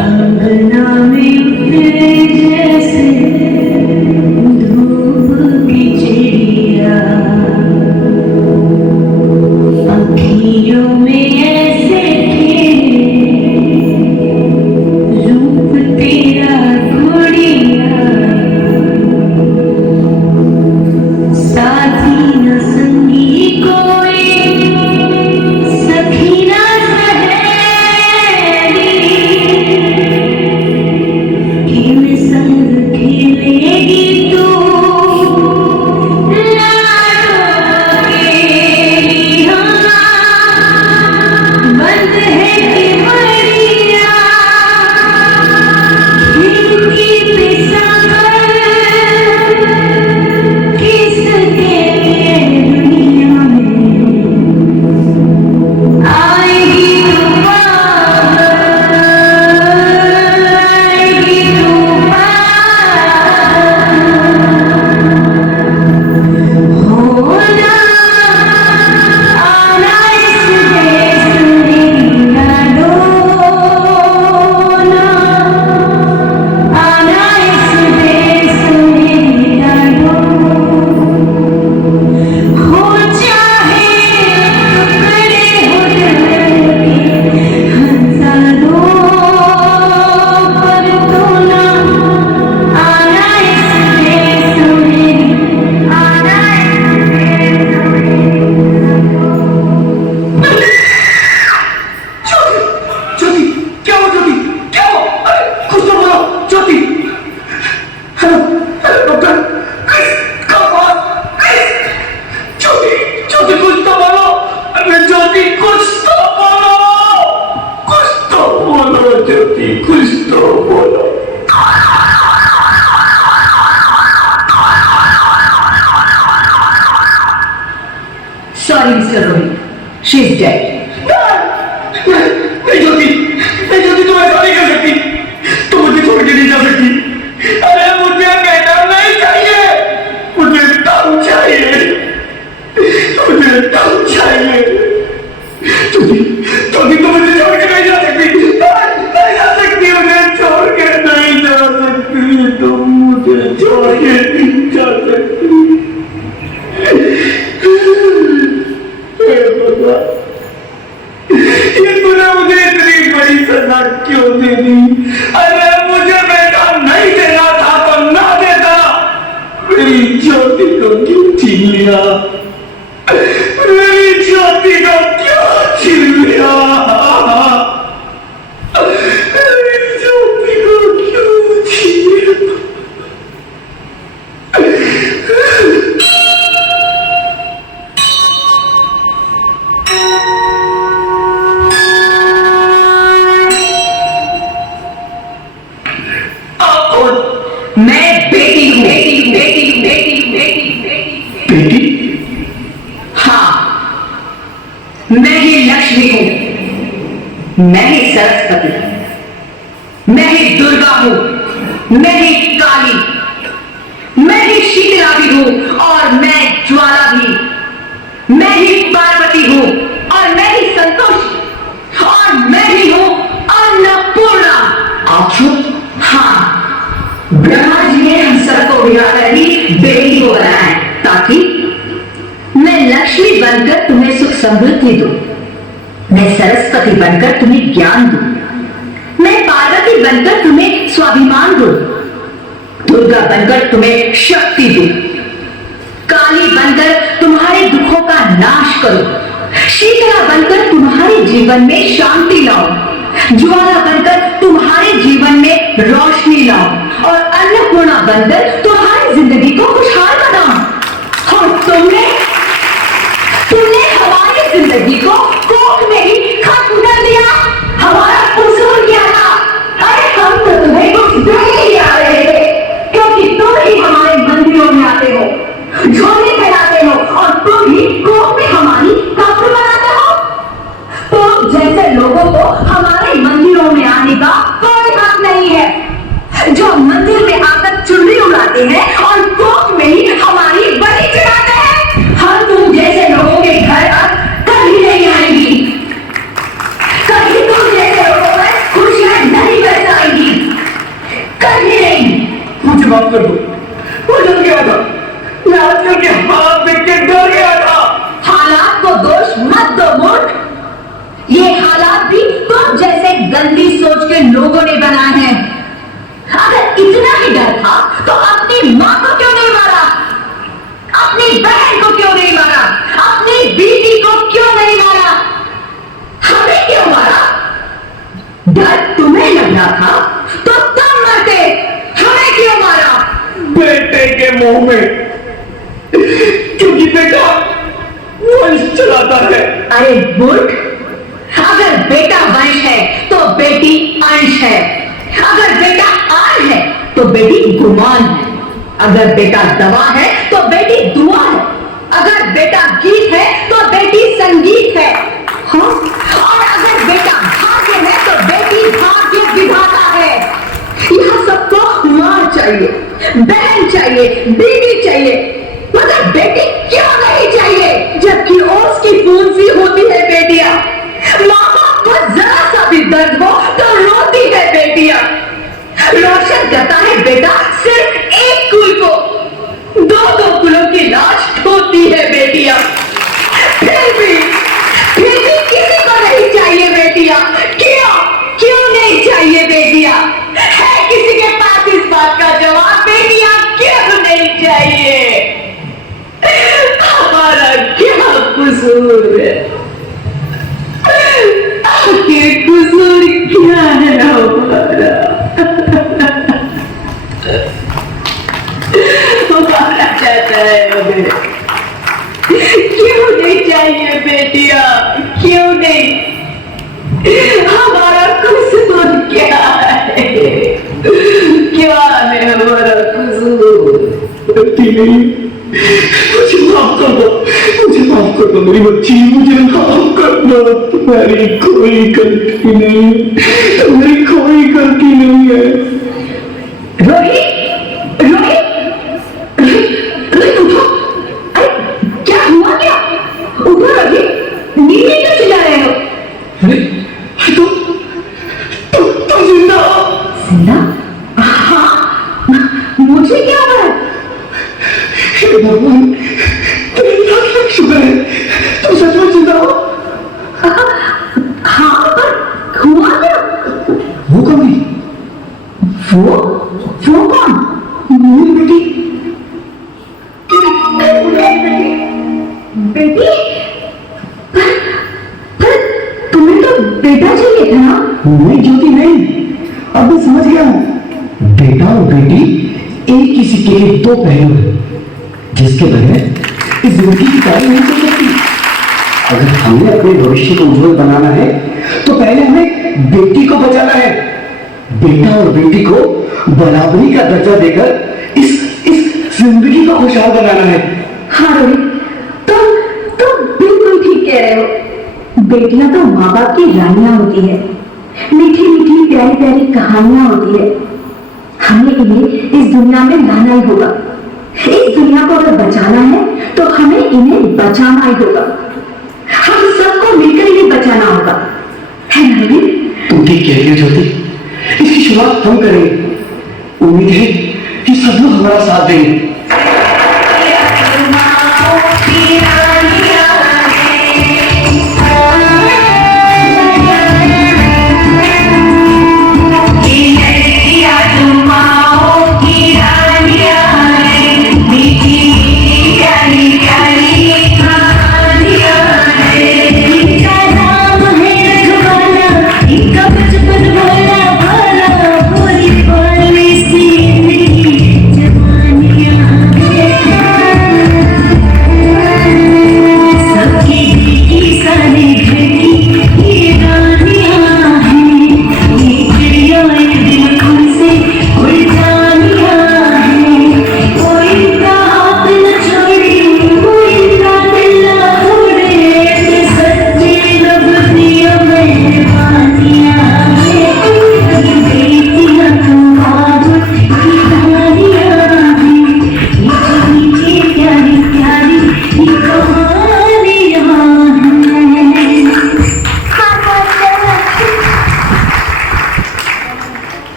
अंगना में जैसे धूप की चिड़िया, अखियों में ऐसे रूप तेरा गुड़िया, साथी न संगी कोई, सखी न सहेली, ज्योति कुछ तो बोलो। Sorry mister Rohit, she is dead. Jyoti तुम ऐसा नहीं कर सकती, तुम मुझे छोड़ के नहीं जा सकती। अरे मुझे बेटा नहीं चाहिए, मुझे तब चाहिए, मुझे तब चाहिए। ज्योति तुम मुझे छोड़ के नहीं जा सकती, नहीं जा सकती, मुझे छोड़ के नहीं जा सकती, तुम मुझे छोड़ के नहीं जा सकती। ये तूने मुझे इतनी बड़ी सजा क्यों दे दी? अरे मुझे बेटा नहीं देना था तो ना देता, मेरी ज्योति को क्यों छीन लिया? मेरी ज्योति को क्यों छीन लिया? मेरी ज्योति को क्यों छीन लिया? मैं बेटी हूँ। बेटी? हाँ, मैं ही लक्ष्मी हूँ, मैं ही सरस्वती, मैं ही दुर्गा हूँ, मैं ही काली, मैं ही शीतला भी हूँ और मैं ज्वाला भी, मैं ही पार्वती हूँ और मैं ही संतोष और मैं ही हूँ अन्नपूर्णा। आप? हाँ, ब्रह्मा जी ने हम सबको मिलाकर ही बेटी को बनाया है ताकि मैं लक्ष्मी बनकर तुम्हें सुख समृद्धि दूं, मैं सरस्वती बनकर तुम्हें ज्ञान दूं, मैं पार्वती बनकर तुम्हें स्वाभिमान दूं, दुर्गा बनकर तुम्हें शक्ति दूं, काली बनकर तुम्हारे दुखों का नाश करूं, शीतला बनकर तुम्हारे जीवन में शांति लाऊं, ज्वाला बनकर तुम्हारे जीवन में रोशनी लाऊं और अन्नपूर्णा बनकर तुम्हारी जिंदगी को खुशहाल बनाऊं। और तुमने हमारी जिंदगी को कोख में ही खत्म कर दिया, हमारा कसूर किया था। अरे हम तो तुम्हें कुछ देने ही आ रहे थे, क्योंकि तुम ही हमारे मंदिरों में आते हो, झोले फैलाते हो और तुम ही कोख में हमारी कब्र बनाते हो। तुम जैसे लोगों को हमारे मंदिरों में आने का कोई हक नहीं है, जो मंदिर में आकर चुनरी उड़ाते हैं और कोख में ही हमारी बलि चढ़ाते हैं। हम तुम जैसे लोगों के घर अब कभी नहीं आएंगी, कभी तुम जैसे लोगों पर खुशियां नहीं बरसाएंगी, कभी नहीं। मुझे माफ कर दो, वो डर गया था, मैं आजकल के हालात देख के डर गया था। हालात को दोष मत दो मूर्ख, ये हालात भी तुम जैसे गंदी सोच के लोगों ने बनाए हैं। अगर इतना ही डर था तो अपनी माँ को क्यों नहीं मारा, अपनी बहन को क्यों नहीं मारा, अपनी बीवी को क्यों नहीं मारा, हमें क्यों मारा? डर तुम्हें लग रहा था तो तुम मरते, हमें क्यों मारा? बेटे के मुंह में, क्योंकि बेटा वंश चलाता है। अरे मूर्ख, अगर बेटा वंश है तो बेटी अंश है, अगर बेटा आन है तो बेटी गुमान है, अगर बेटा दवा है तो बेटी दुआ है, अगर बेटा गीत है तो बेटी संगीत है, हाँ? और अगर बेटा भाग्य है तो बेटी भाग्य विधाता है। यहाँ सबको माँ चाहिए, बहन चाहिए, बीवी चाहिए, मगर बेटी क्यों नहीं चाहिए? जबकि ओस की फूंसी होती है बेटियां, माँ बाप को जरा सा भी दर्द हो तो रोती है बेटियां। रोशन करता है बेटा सिर्फ एक कुल को, दो कुलों की लाश ढोती है बेटियां। फिर भी किसी को नहीं चाहिए बेटियां। क्यों नहीं चाहिए बेटियां? है किसी के पास इस बात का जवाब? बेटियां क्यों नहीं चाहिए? गलती नहीं, मुझे माफ कर दो, मुझे माफ कर दो मेरी बच्ची, मुझे माफ कर दो। तुम्हारी कोई गलती नहीं, तुम्हारी कोई गलती नहीं है। रोहित, रोहित, रोहित उठो। अरे क्या हुआ क्या? उठो रोहित, नींद में क्यों चिल्ला रहे हो? अरे तुम जिंदा हो? जिंदा? हाँ, मुझे क्या हुआ है? हे भगवान, तेरी लाख शुक्र है, तुम सच में जिंदा हो। हाँ, पर हुआ क्या? वो कौन है? वो कौन? मेरी बेटी। बेटी? पर तुम्हें तो बेटा चाहिए था ना? नहीं ज्योति नहीं, अब मैं समझ गया हूँ। बेटा और बेटी एक ही सिक्के के दो पहलू हैं, जिसके बगैर इस जिंदगी की तारीफ नहीं कर सकती। अगर हमें अपने भविष्य को उज्जवल बनाना है तो पहले हमें बेटी को बचाना है। बेटा और बेटी को बराबरी का दर्जा देकर इस जिंदगी को खुशहाल बनाना है। हाँ रोहित, तुम बिल्कुल ठीक कह रहे हो। बेटियां तो माँ बाप की रानियां होती है, मीठी मीठी प्यारी प्यारी कहानियां होती है। हमें इन्हें इस दुनिया में लाना ही होगा। इस दुनिया को अगर बचाना है तो हमें इन्हें बचाना ही होगा। हम सबको मिलकर इन्हें बचाना होगा, है ना रोहित? तुम ठीक कह रही हो ज्योति, इसकी शुरुआत हम करेंगे। उम्मीद है कि सब लोग हमारा साथ देंगे।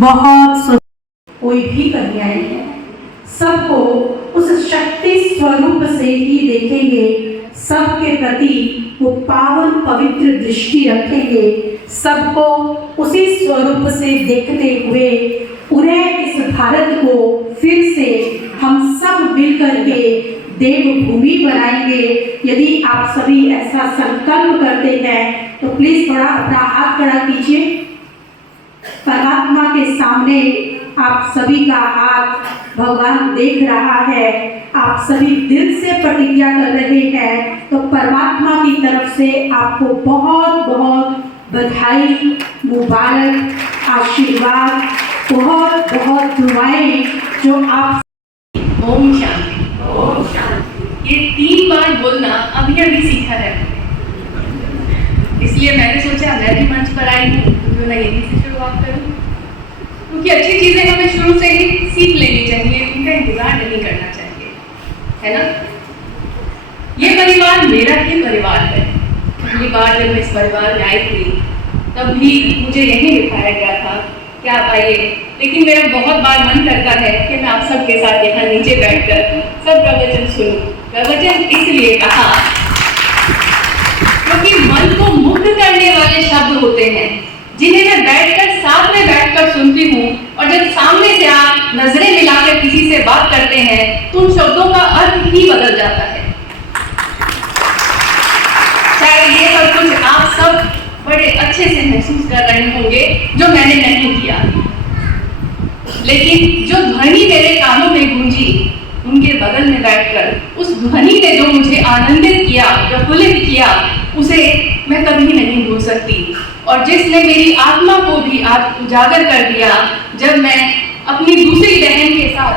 बहुत कोई भी कन्याएं हैं, सबको उस शक्ति स्वरूप से ही देखेंगे, सबके प्रति वो पावन पवित्र दृष्टि रखेंगे, सबको उसी स्वरूप से देखते हुए उन्हें इस भारत को फिर से हम सब मिलकर के देवभूमि बनाएंगे। यदि आप सभी ऐसा संकल्प करते हैं तो प्लीज थोड़ा अपना हाथ खड़ा कीजिए। परमात्मा के सामने आप सभी का हाथ भगवान देख रहा है, आप सभी दिल से प्रतिज्ञा कर रहे हैं, तो परमात्मा की तरफ से आपको बहुत बहुत बधाई, मुबारक, आशीर्वाद, बहुत बहुत दुआएं जो आप। ओम शांति। ओम शांति। ये 3 बार बोलना अभी अभी सीखा है, इसलिए मैंने सोचा मैं भी मंच पर आई हूँ तो मैं यहीं से शुरुआत करूँ, क्योंकि अच्छी चीजें हमें शुरू से ही सीख लेनी चाहिए, उनका इंतजार नहीं करना चाहिए, है ना। ये परिवार मेरा ही परिवार है। पहली बार जब मैं इस परिवार में आई थी तब भी मुझे यही दिखाया गया था कि आप आइए, लेकिन मेरा बहुत बार मन करता है कि मैं आप सबके साथ यहाँ नीचे बैठकर सब प्रवचन सुनूं। प्रवचन इसलिए कहा क्योंकि मन को मुक्त करने वाले शब्द होते हैं जिन्हें मैं बैठकर साथ में बैठकर सुनती हूँ, और जब सामने से आप नजरें मिलाकर किसी से बात करते हैं तो उन शब्दों का अर्थ ही बदल जाता है। शायद ये सब कुछ आप सब बड़े अच्छे से महसूस कर रहे होंगे जो मैंने नहीं किया, लेकिन जो ध्वनि मेरे कानों में गूंजी, उनके बगल में बैठकर उस ध्वनि ने जो मुझे आनंदित किया, प्रफुल्लित किया, उसे मैं कभी नहीं भूल सकती। और जिसने मेरी आत्मा को भी आज उजागर कर दिया जब मैं अपनी दूसरी बहन के साथ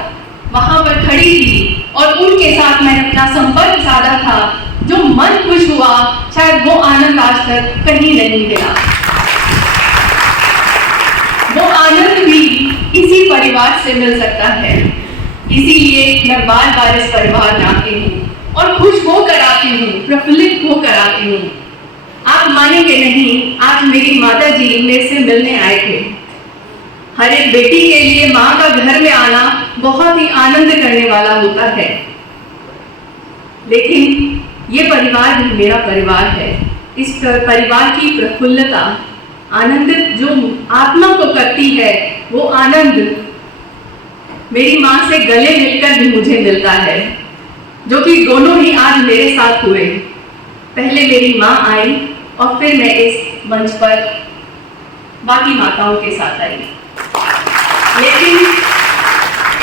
वहां पर खड़ी थी और उनके साथ मैंने अपना संपर्क साधा था, जो मन खुश हुआ, शायद वो आनंद आज तक कहीं नहीं मिला। वो आनंद भी इसी परिवार से मिल सकता है। इसीलिए मैं बार बार इस परिवार में आती हूँ और खुश होकर आती हूँ, प्रफुल्लित होकर आती हूँ। आप मानेंगे नहीं, आज मेरी माता जी मेरे से मिलने आए थे। हर एक बेटी के लिए माँ का घर में आना बहुत ही आनंद करने वाला होता है, लेकिन ये परिवार भी मेरा परिवार है। इस परिवार की प्रफुल्लता, आनंद जो आत्मा को करती है, वो आनंद मेरी माँ से गले मिलकर भी मुझे मिलता है, जो कि दोनों ही आज मेरे साथ हुए। पहले मेरी माँ आई और फिर मैं इस मंच पर बाकी माताओं के साथ आई। लेकिन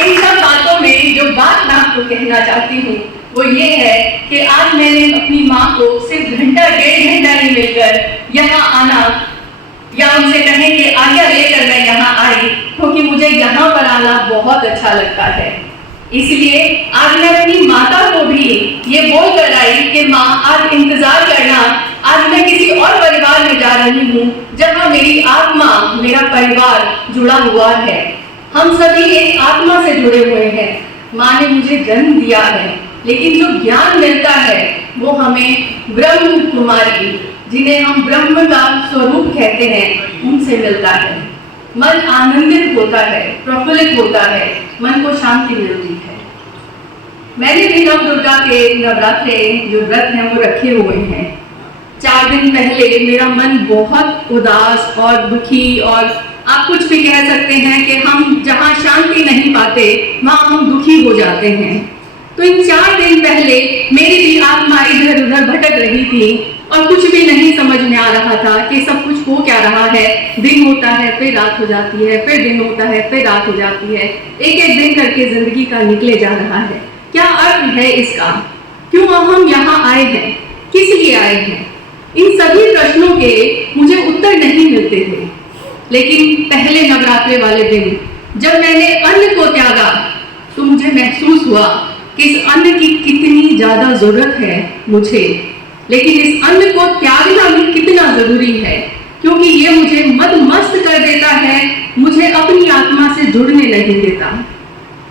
इन सब बातों में जो बात मैं आपको कहना चाहती हूँ वो ये है कि आज मैंने अपनी माँ को सिर्फ घंटा डेढ़ घंटा ही मिलकर यहाँ आना, या उनसे कहें कि आज्ञा लेकर मैं यहाँ आई, क्योंकि मुझे यहाँ पर आना बहुत अच्छा लगता है। इसलिए आज मैं अपनी माता को भी ये बोल कर आई कि माँ, आज इंतजार करना, आज मैं किसी और परिवार में जा रही हूँ जहाँ मेरी आत्मा, मेरा परिवार जुड़ा हुआ है। हम सभी एक आत्मा से जुड़े हुए हैं। माँ ने मुझे जन्म दिया है, लेकिन जो ज्ञान मिलता है वो हमें ब्रह्म कुमारी, जिन्हें हम ब्रह्म का स्वरूप कहते हैं, उनसे मिलता है। मन आनंदित होता है, प्रफुल्लित होता है, मन को शांति मिलती है। मैंने भी नव दुर्गा के नवरात्रे जो व्रत हैं वो रखे हुए हैं। 4 दिन पहले मेरा मन बहुत उदास और दुखी, और आप कुछ भी कह सकते हैं कि हम जहाँ शांति नहीं पाते वहाँ हम दुखी हो जाते हैं। तो इन 4 दिन पहले मेरी भी आत्मा इधर उधर भटक रही थी और कुछ भी नहीं समझ में आ रहा था कि सब कुछ हो क्या रहा है। दिन होता है, फिर रात हो जाती है, फिर दिन होता है, फिर रात हो जाती है। एक एक दिन करके जिंदगी का निकले जा रहा है। क्या अर्थ है इसका? क्यों हम यहाँ आए हैं? किस लिए आए हैं? इन सभी प्रश्नों के मुझे उत्तर नहीं मिलते थे। लेकिन पहले नवरात्रे वाले दिन जब मैंने अन्न को त्यागा तो मुझे महसूस हुआ कि इस अन्न की कितनी ज्यादा जरूरत है मुझे, लेकिन इस अन्न को त्यागना भी कितना जरूरी है, क्योंकि ये मुझे मदमस्त कर देता है, मुझे अपनी आत्मा से जुड़ने नहीं देता।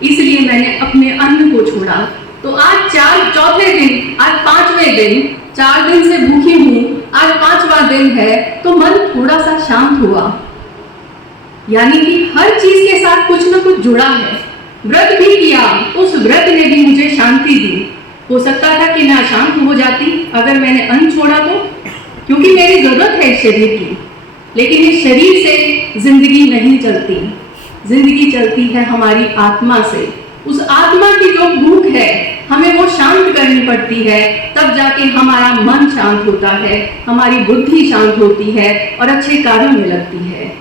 इसलिए मैंने अपने अन्न को छोड़ा। तो आज चौथे दिन, आज 5वें दिन, 4 दिन से भूखी हूँ, आज 5वां दिन है, तो मन थोड़ा सा शांत हुआ। यानी कि हर चीज के साथ कुछ न कुछ जुड़ा है। व्रत भी किया, उस व्रत ने भी मुझे शांति दी। हो सकता था कि मैं अशांत हो जाती अगर मैंने अन्न छोड़ा तो, क्योंकि मेरी जरूरत है इस शरीर की। लेकिन इस शरीर से जिंदगी नहीं चलती, जिंदगी चलती है हमारी आत्मा से। उस आत्मा की जो भूख है हमें वो शांत करनी पड़ती है, तब जाके हमारा मन शांत होता है, हमारी बुद्धि शांत होती है और अच्छे कार्यों में लगती है।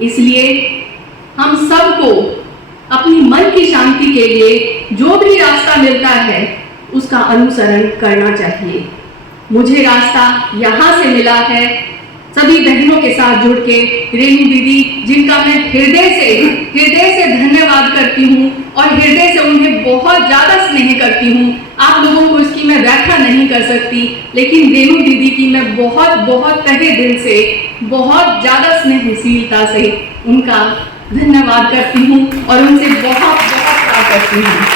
इसलिए हम सबको अपनी मन की शांति के लिए जो भी रास्ता मिलता है उसका अनुसरण करना चाहिए। मुझे रास्ता यहाँ से मिला है, सभी बहनों के साथ जुड़ के, रेणु दीदी जिनका मैं हृदय से धन्यवाद करती हूँ और हृदय से उन्हें बहुत ज़्यादा स्नेह करती हूँ। आप लोगों को इसकी मैं व्याख्या नहीं कर सकती, लेकिन रेणु दीदी की मैं बहुत तहे दिल से, बहुत ज़्यादा स्नेहशीलता से उनका धन्यवाद करती हूँ और उनसे बहुत प्यार करती हूँ।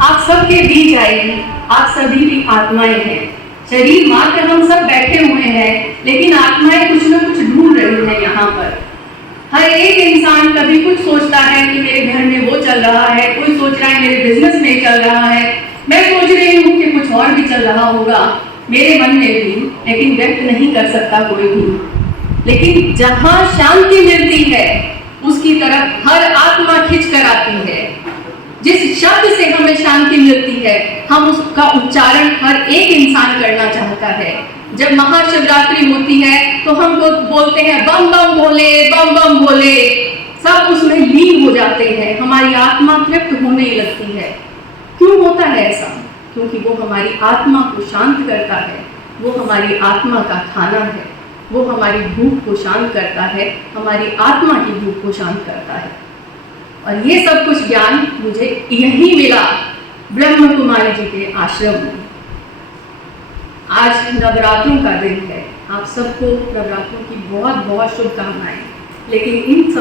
आप सबके बीच आई, आप सभी भी आत्माएं हैं। शरीर मात्र हम सब बैठे हुए हैं, लेकिन आत्माएं कुछ न कुछ ढूंढ रही हैं यहाँ पर। हर एक इंसान कभी कुछ सोचता है कि मेरे घर में वो चल रहा है, कोई सोच रहा है मेरे बिजनेस में चल रहा है, मैं सोच रही हूँ कि कुछ और भी चल रहा होगा मेरे मन में भी, लेकिन व्यक्त नहीं कर सकता कोई भी। लेकिन जहाँ शांति मिलती है उसकी तरफ हर आत्मा खिंच कर आती है। जिस शब्द से हमें शांति मिलती है हम उसका उच्चारण हर एक इंसान करना चाहता है। जब महाशिवरात्रि होती है तो हम लोग बोलते हैं बम बम भोले, बम बम भोले, सब उसमें लीन हो जाते हैं, हमारी आत्मा तृप्त होने लगती है। क्यों होता है ऐसा? क्योंकि वो हमारी आत्मा को शांत करता है, वो हमारी आत्मा का खाना है, वो हमारी भूख को शांत करता है, हमारी आत्मा की भूख को शांत करता है। और ये सब कुछ ज्ञान मुझे यहीं मिला ब्रह्म कुमारी जी के आश्रम में। आज नवरात्रों का दिन है, आप सबको नवरात्रों की बहुत बहुत शुभकामनाएं। लेकिन इन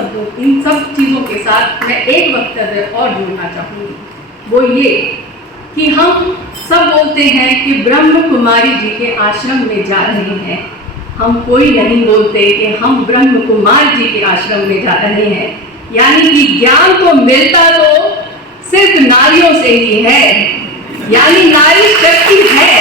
सब चीज़ों के साथ मैं एक वक्तव्य और जोड़ना चाहूँगी, वो ये कि हम सब बोलते हैं कि ब्रह्म कुमारी जी के आश्रम में जा रहे हैं। हम कोई नहीं बोलते कि हम ब्रह्म कुमार जी के आश्रम में जा रहे हैं। यानी कि ज्ञान को मिलता तो सिर्फ नारियों से ही है, यानी नारी शक्ति है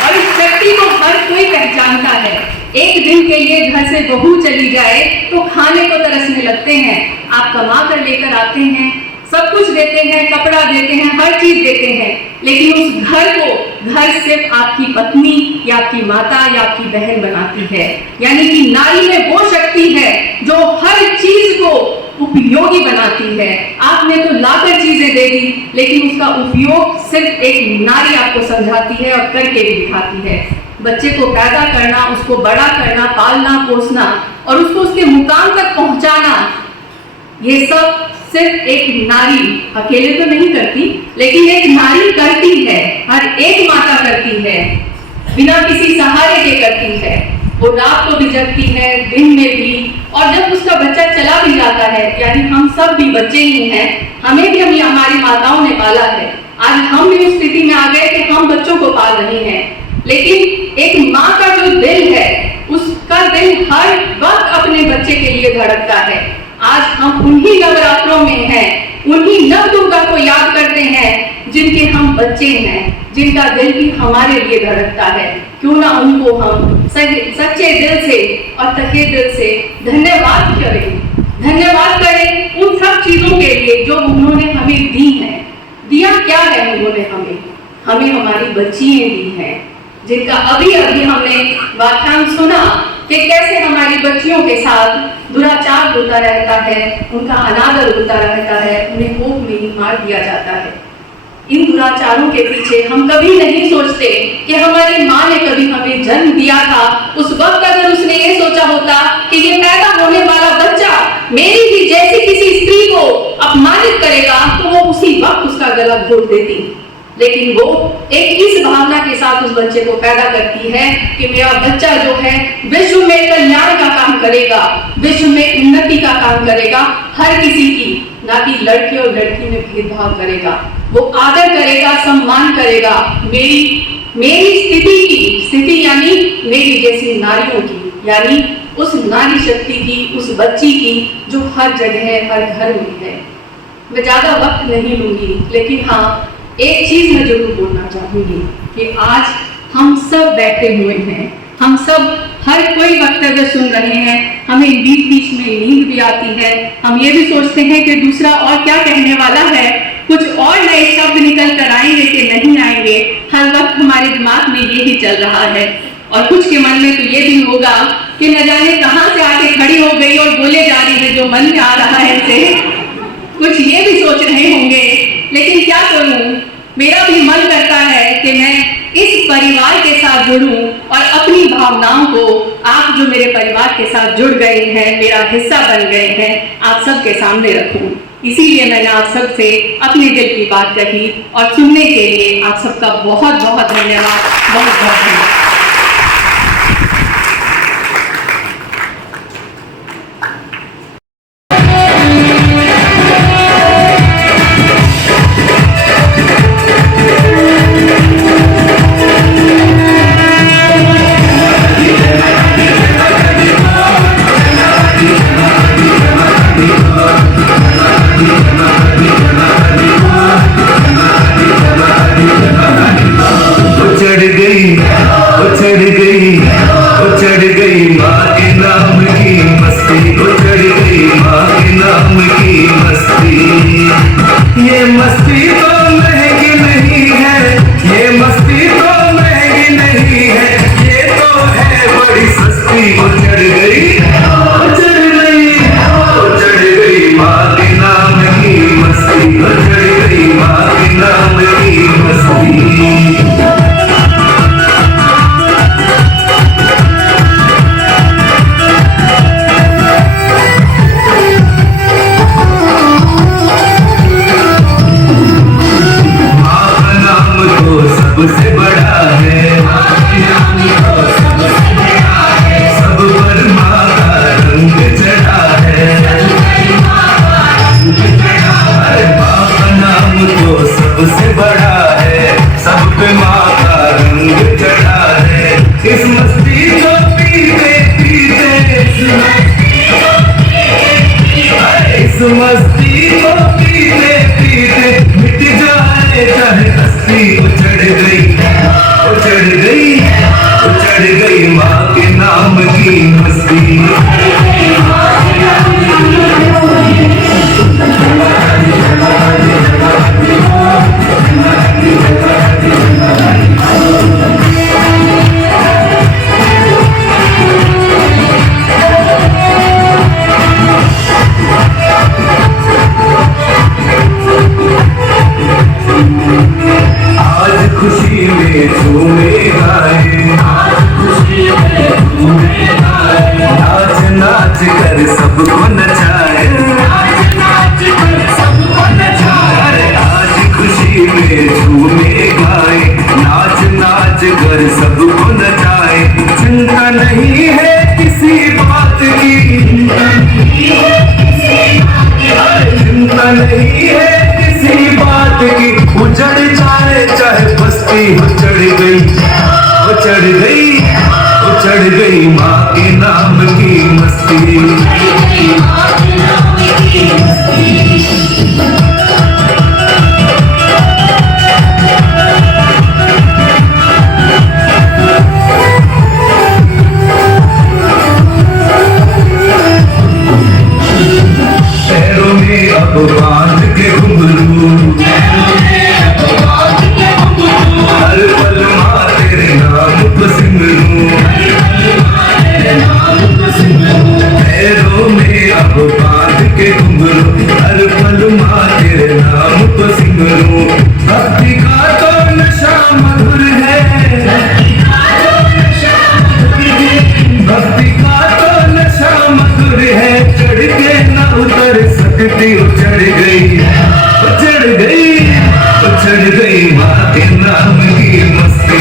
और इस शक्ति को हर कोई पहचानता है। एक दिन के लिए घर से बहू चली जाए तो खाने को तरसने लगते हैं, आप कमा कर लेकर आते हैं, सब कुछ देते हैं, कपड़ा देते हैं, हर चीज देते हैं, लेकिन उस घर सिर्फ आपकी पत्नी या आपकी माता या आपकी बहन बनाती है। यानी कि नारी में वो शक्ति है जो हर चीज को उपयोगी बनाती है। आपने तो लाकर चीजें दे दी, लेकिन उसका उपयोग सिर्फ एक नारी आपको समझाती है और करके भी दिखाती है। बच्चे को पैदा करना, उसको बड़ा करना, पालना पोसना और उसको उसके मुकाम तक पहुंचाना, ये सब सिर्फ एक नारी अकेले तो नहीं करती, लेकिन एक नारी करती है, हर एक माता करती है, बिना किसी सहारे के करती है। वो रात को भी जगती है, दिन में भी, और जब उसका बच्चा चला भी जाता है, यानी हम सब भी बच्चे ही हैं, हमें भी हमारी माताओं ने पाला है। आज हम भी उस स्थिति में आ गए कि हम बच्चों को पाल रहे हैं, लेकिन एक माँ का जो दिल है, उसका दिल हर वक्त अपने बच्चे के लिए धड़कता है। आज हम उन्हीं नवरात्रों में हैं, उन्हीं नव दुर्गा को याद करते हैं जिनके हम बच्चे हैं, जिनका दिल भी हमारे लिए धड़कता है। क्यों ना उनको हम सच्चे दिल से और तहे दिल से धन्यवाद करें उन सब चीजों के लिए जो उन्होंने हमें दी हैं। दिया क्या है उन्होंने हमें हमारी बच्चियां दी हैं, जिनका अभी हमने व्याख्यान सुना कि कैसे हमारी बच्चियों के साथ दुराचार होता रहता है, उनका अनादर होता रहता है, उन्हें कोख में ही मार दिया जाता है। इन दुराचारों के पीछे हम कभी नहीं सोचते कि हमारी माँ ने कभी हमें जन्म दिया था, उस वक्त अगर उसने ये सोचा होता कि ये पैदा होने वाला बच्चा मेरी ही जैसी किसी स्त्री को अपमानित करेगा, तो वो उसी वक्त उसका गला घोट देती। लेकिन वो एक इस भावना के साथ उस बच्चे को पैदा करती है कि मेरा बच्चा जो है विश्व में कल्याण का काम करेगा, विश्व में उन्नति का काम करेगा, हर किसी की, ना कि लड़के और लड़की में भेदभाव करेगा, वो आदर करेगा, सम्मान करेगा मेरी स्थिति यानी मेरी जैसी नारियों की, यानी उस नारी शक्ति की, उस बच्ची की जो हर जगह हर घर में है। मैं ज्यादा वक्त नहीं लूंगी, लेकिन हाँ एक चीज मैं जरूर बोलना चाहूंगी कि आज हम सब बैठे हुए हैं, हम सब हर कोई वक्तव्य सुन रहे हैं, हमें बीच बीच में नींद भी आती है, हम ये भी सोचते हैं कि दूसरा और क्या कहने वाला है, कुछ और नए शब्द निकल कर आएंगे कि नहीं आएंगे। हर वक्त हमारे दिमाग में यही चल रहा है और कुछ के मन में तो ये भी होगा कि न जाने कहाँ से आके खड़ी हो गई और बोले जा रही है जो मन में आ रहा है से, कुछ ये भी सोच रहे होंगे। लेकिन क्या करूं, मेरा भी मन करता है कि मैं इस परिवार के साथ जुड़ूं और अपनी भावनाओं को, आप जो मेरे परिवार के साथ जुड़ गए हैं, मेरा हिस्सा बन गए हैं, आप सबके सामने रखूं। इसीलिए मैंने आप सबसे अपने दिल की बात कही और सुनने के लिए आप सबका बहुत बहुत धन्यवाद, बहुत बहुत धन्यवाद। चढ़ गई माँ के नाम की मस्ती, वो चढ़ गई माँ के नाम की मस्ती। ये मस्ती तो महंगी नहीं है, ये मस्ती तो महंगी नहीं है, ये तो है बड़ी सस्ती। वो चढ़ गई माँ के नाम की मस्ती, वो चढ़ गई माँ के नाम की मस्ती। की मस्ती। आज खुशी में झूमे गाए, नाच नाच कर सबको नचाए, अरे आज खुशी में झूमे गाए, नाच नाच कर सबको नचाए। चिंता नहीं है किसी बात की, चिंता नहीं है किसी बात की, उजड़ जाए चाहे बस्ती उजड़ गई, उजड़ गई, उजड़ गई माँ के नाम की मस्ती। पैरों में अब बांध के घुंघरू, हर पल माँ तेरे नाम को सिमरूं, पैरों में अब बांध के घुंघरू, हर पल माँ तेरे नाम को सिमरूं। भक्ति का तो नशा मधुर है, भक्ति का तो नशा मधुर है, चढ़ के न उतर सकती, उचड़ गई, उचड़ गई, उचड़ गई माँ के नाम की मस्ती।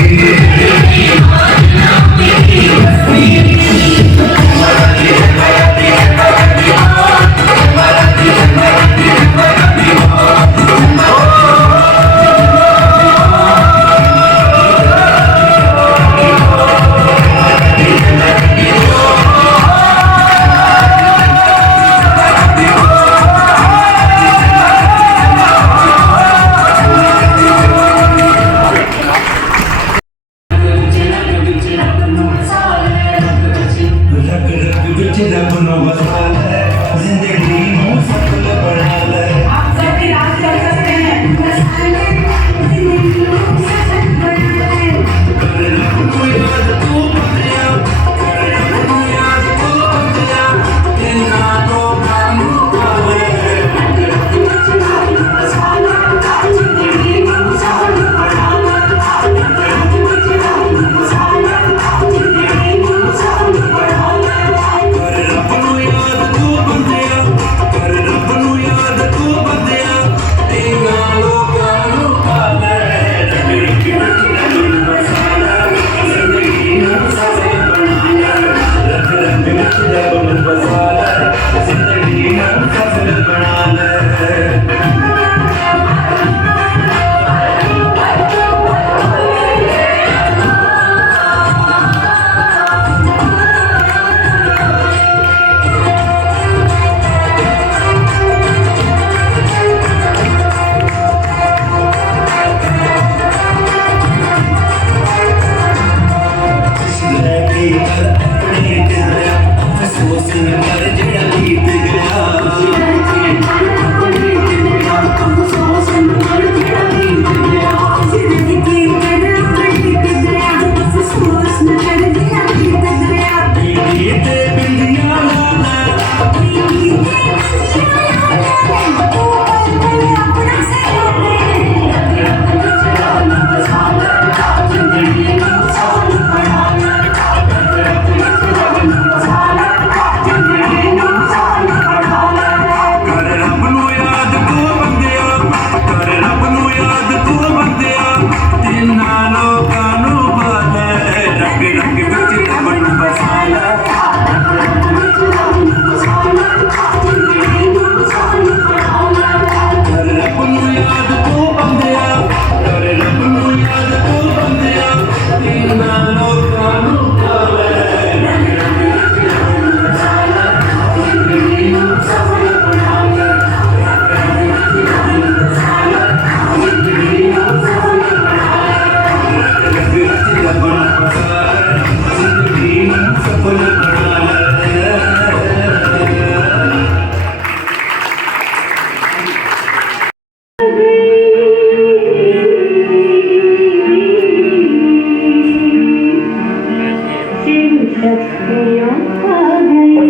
आ गई।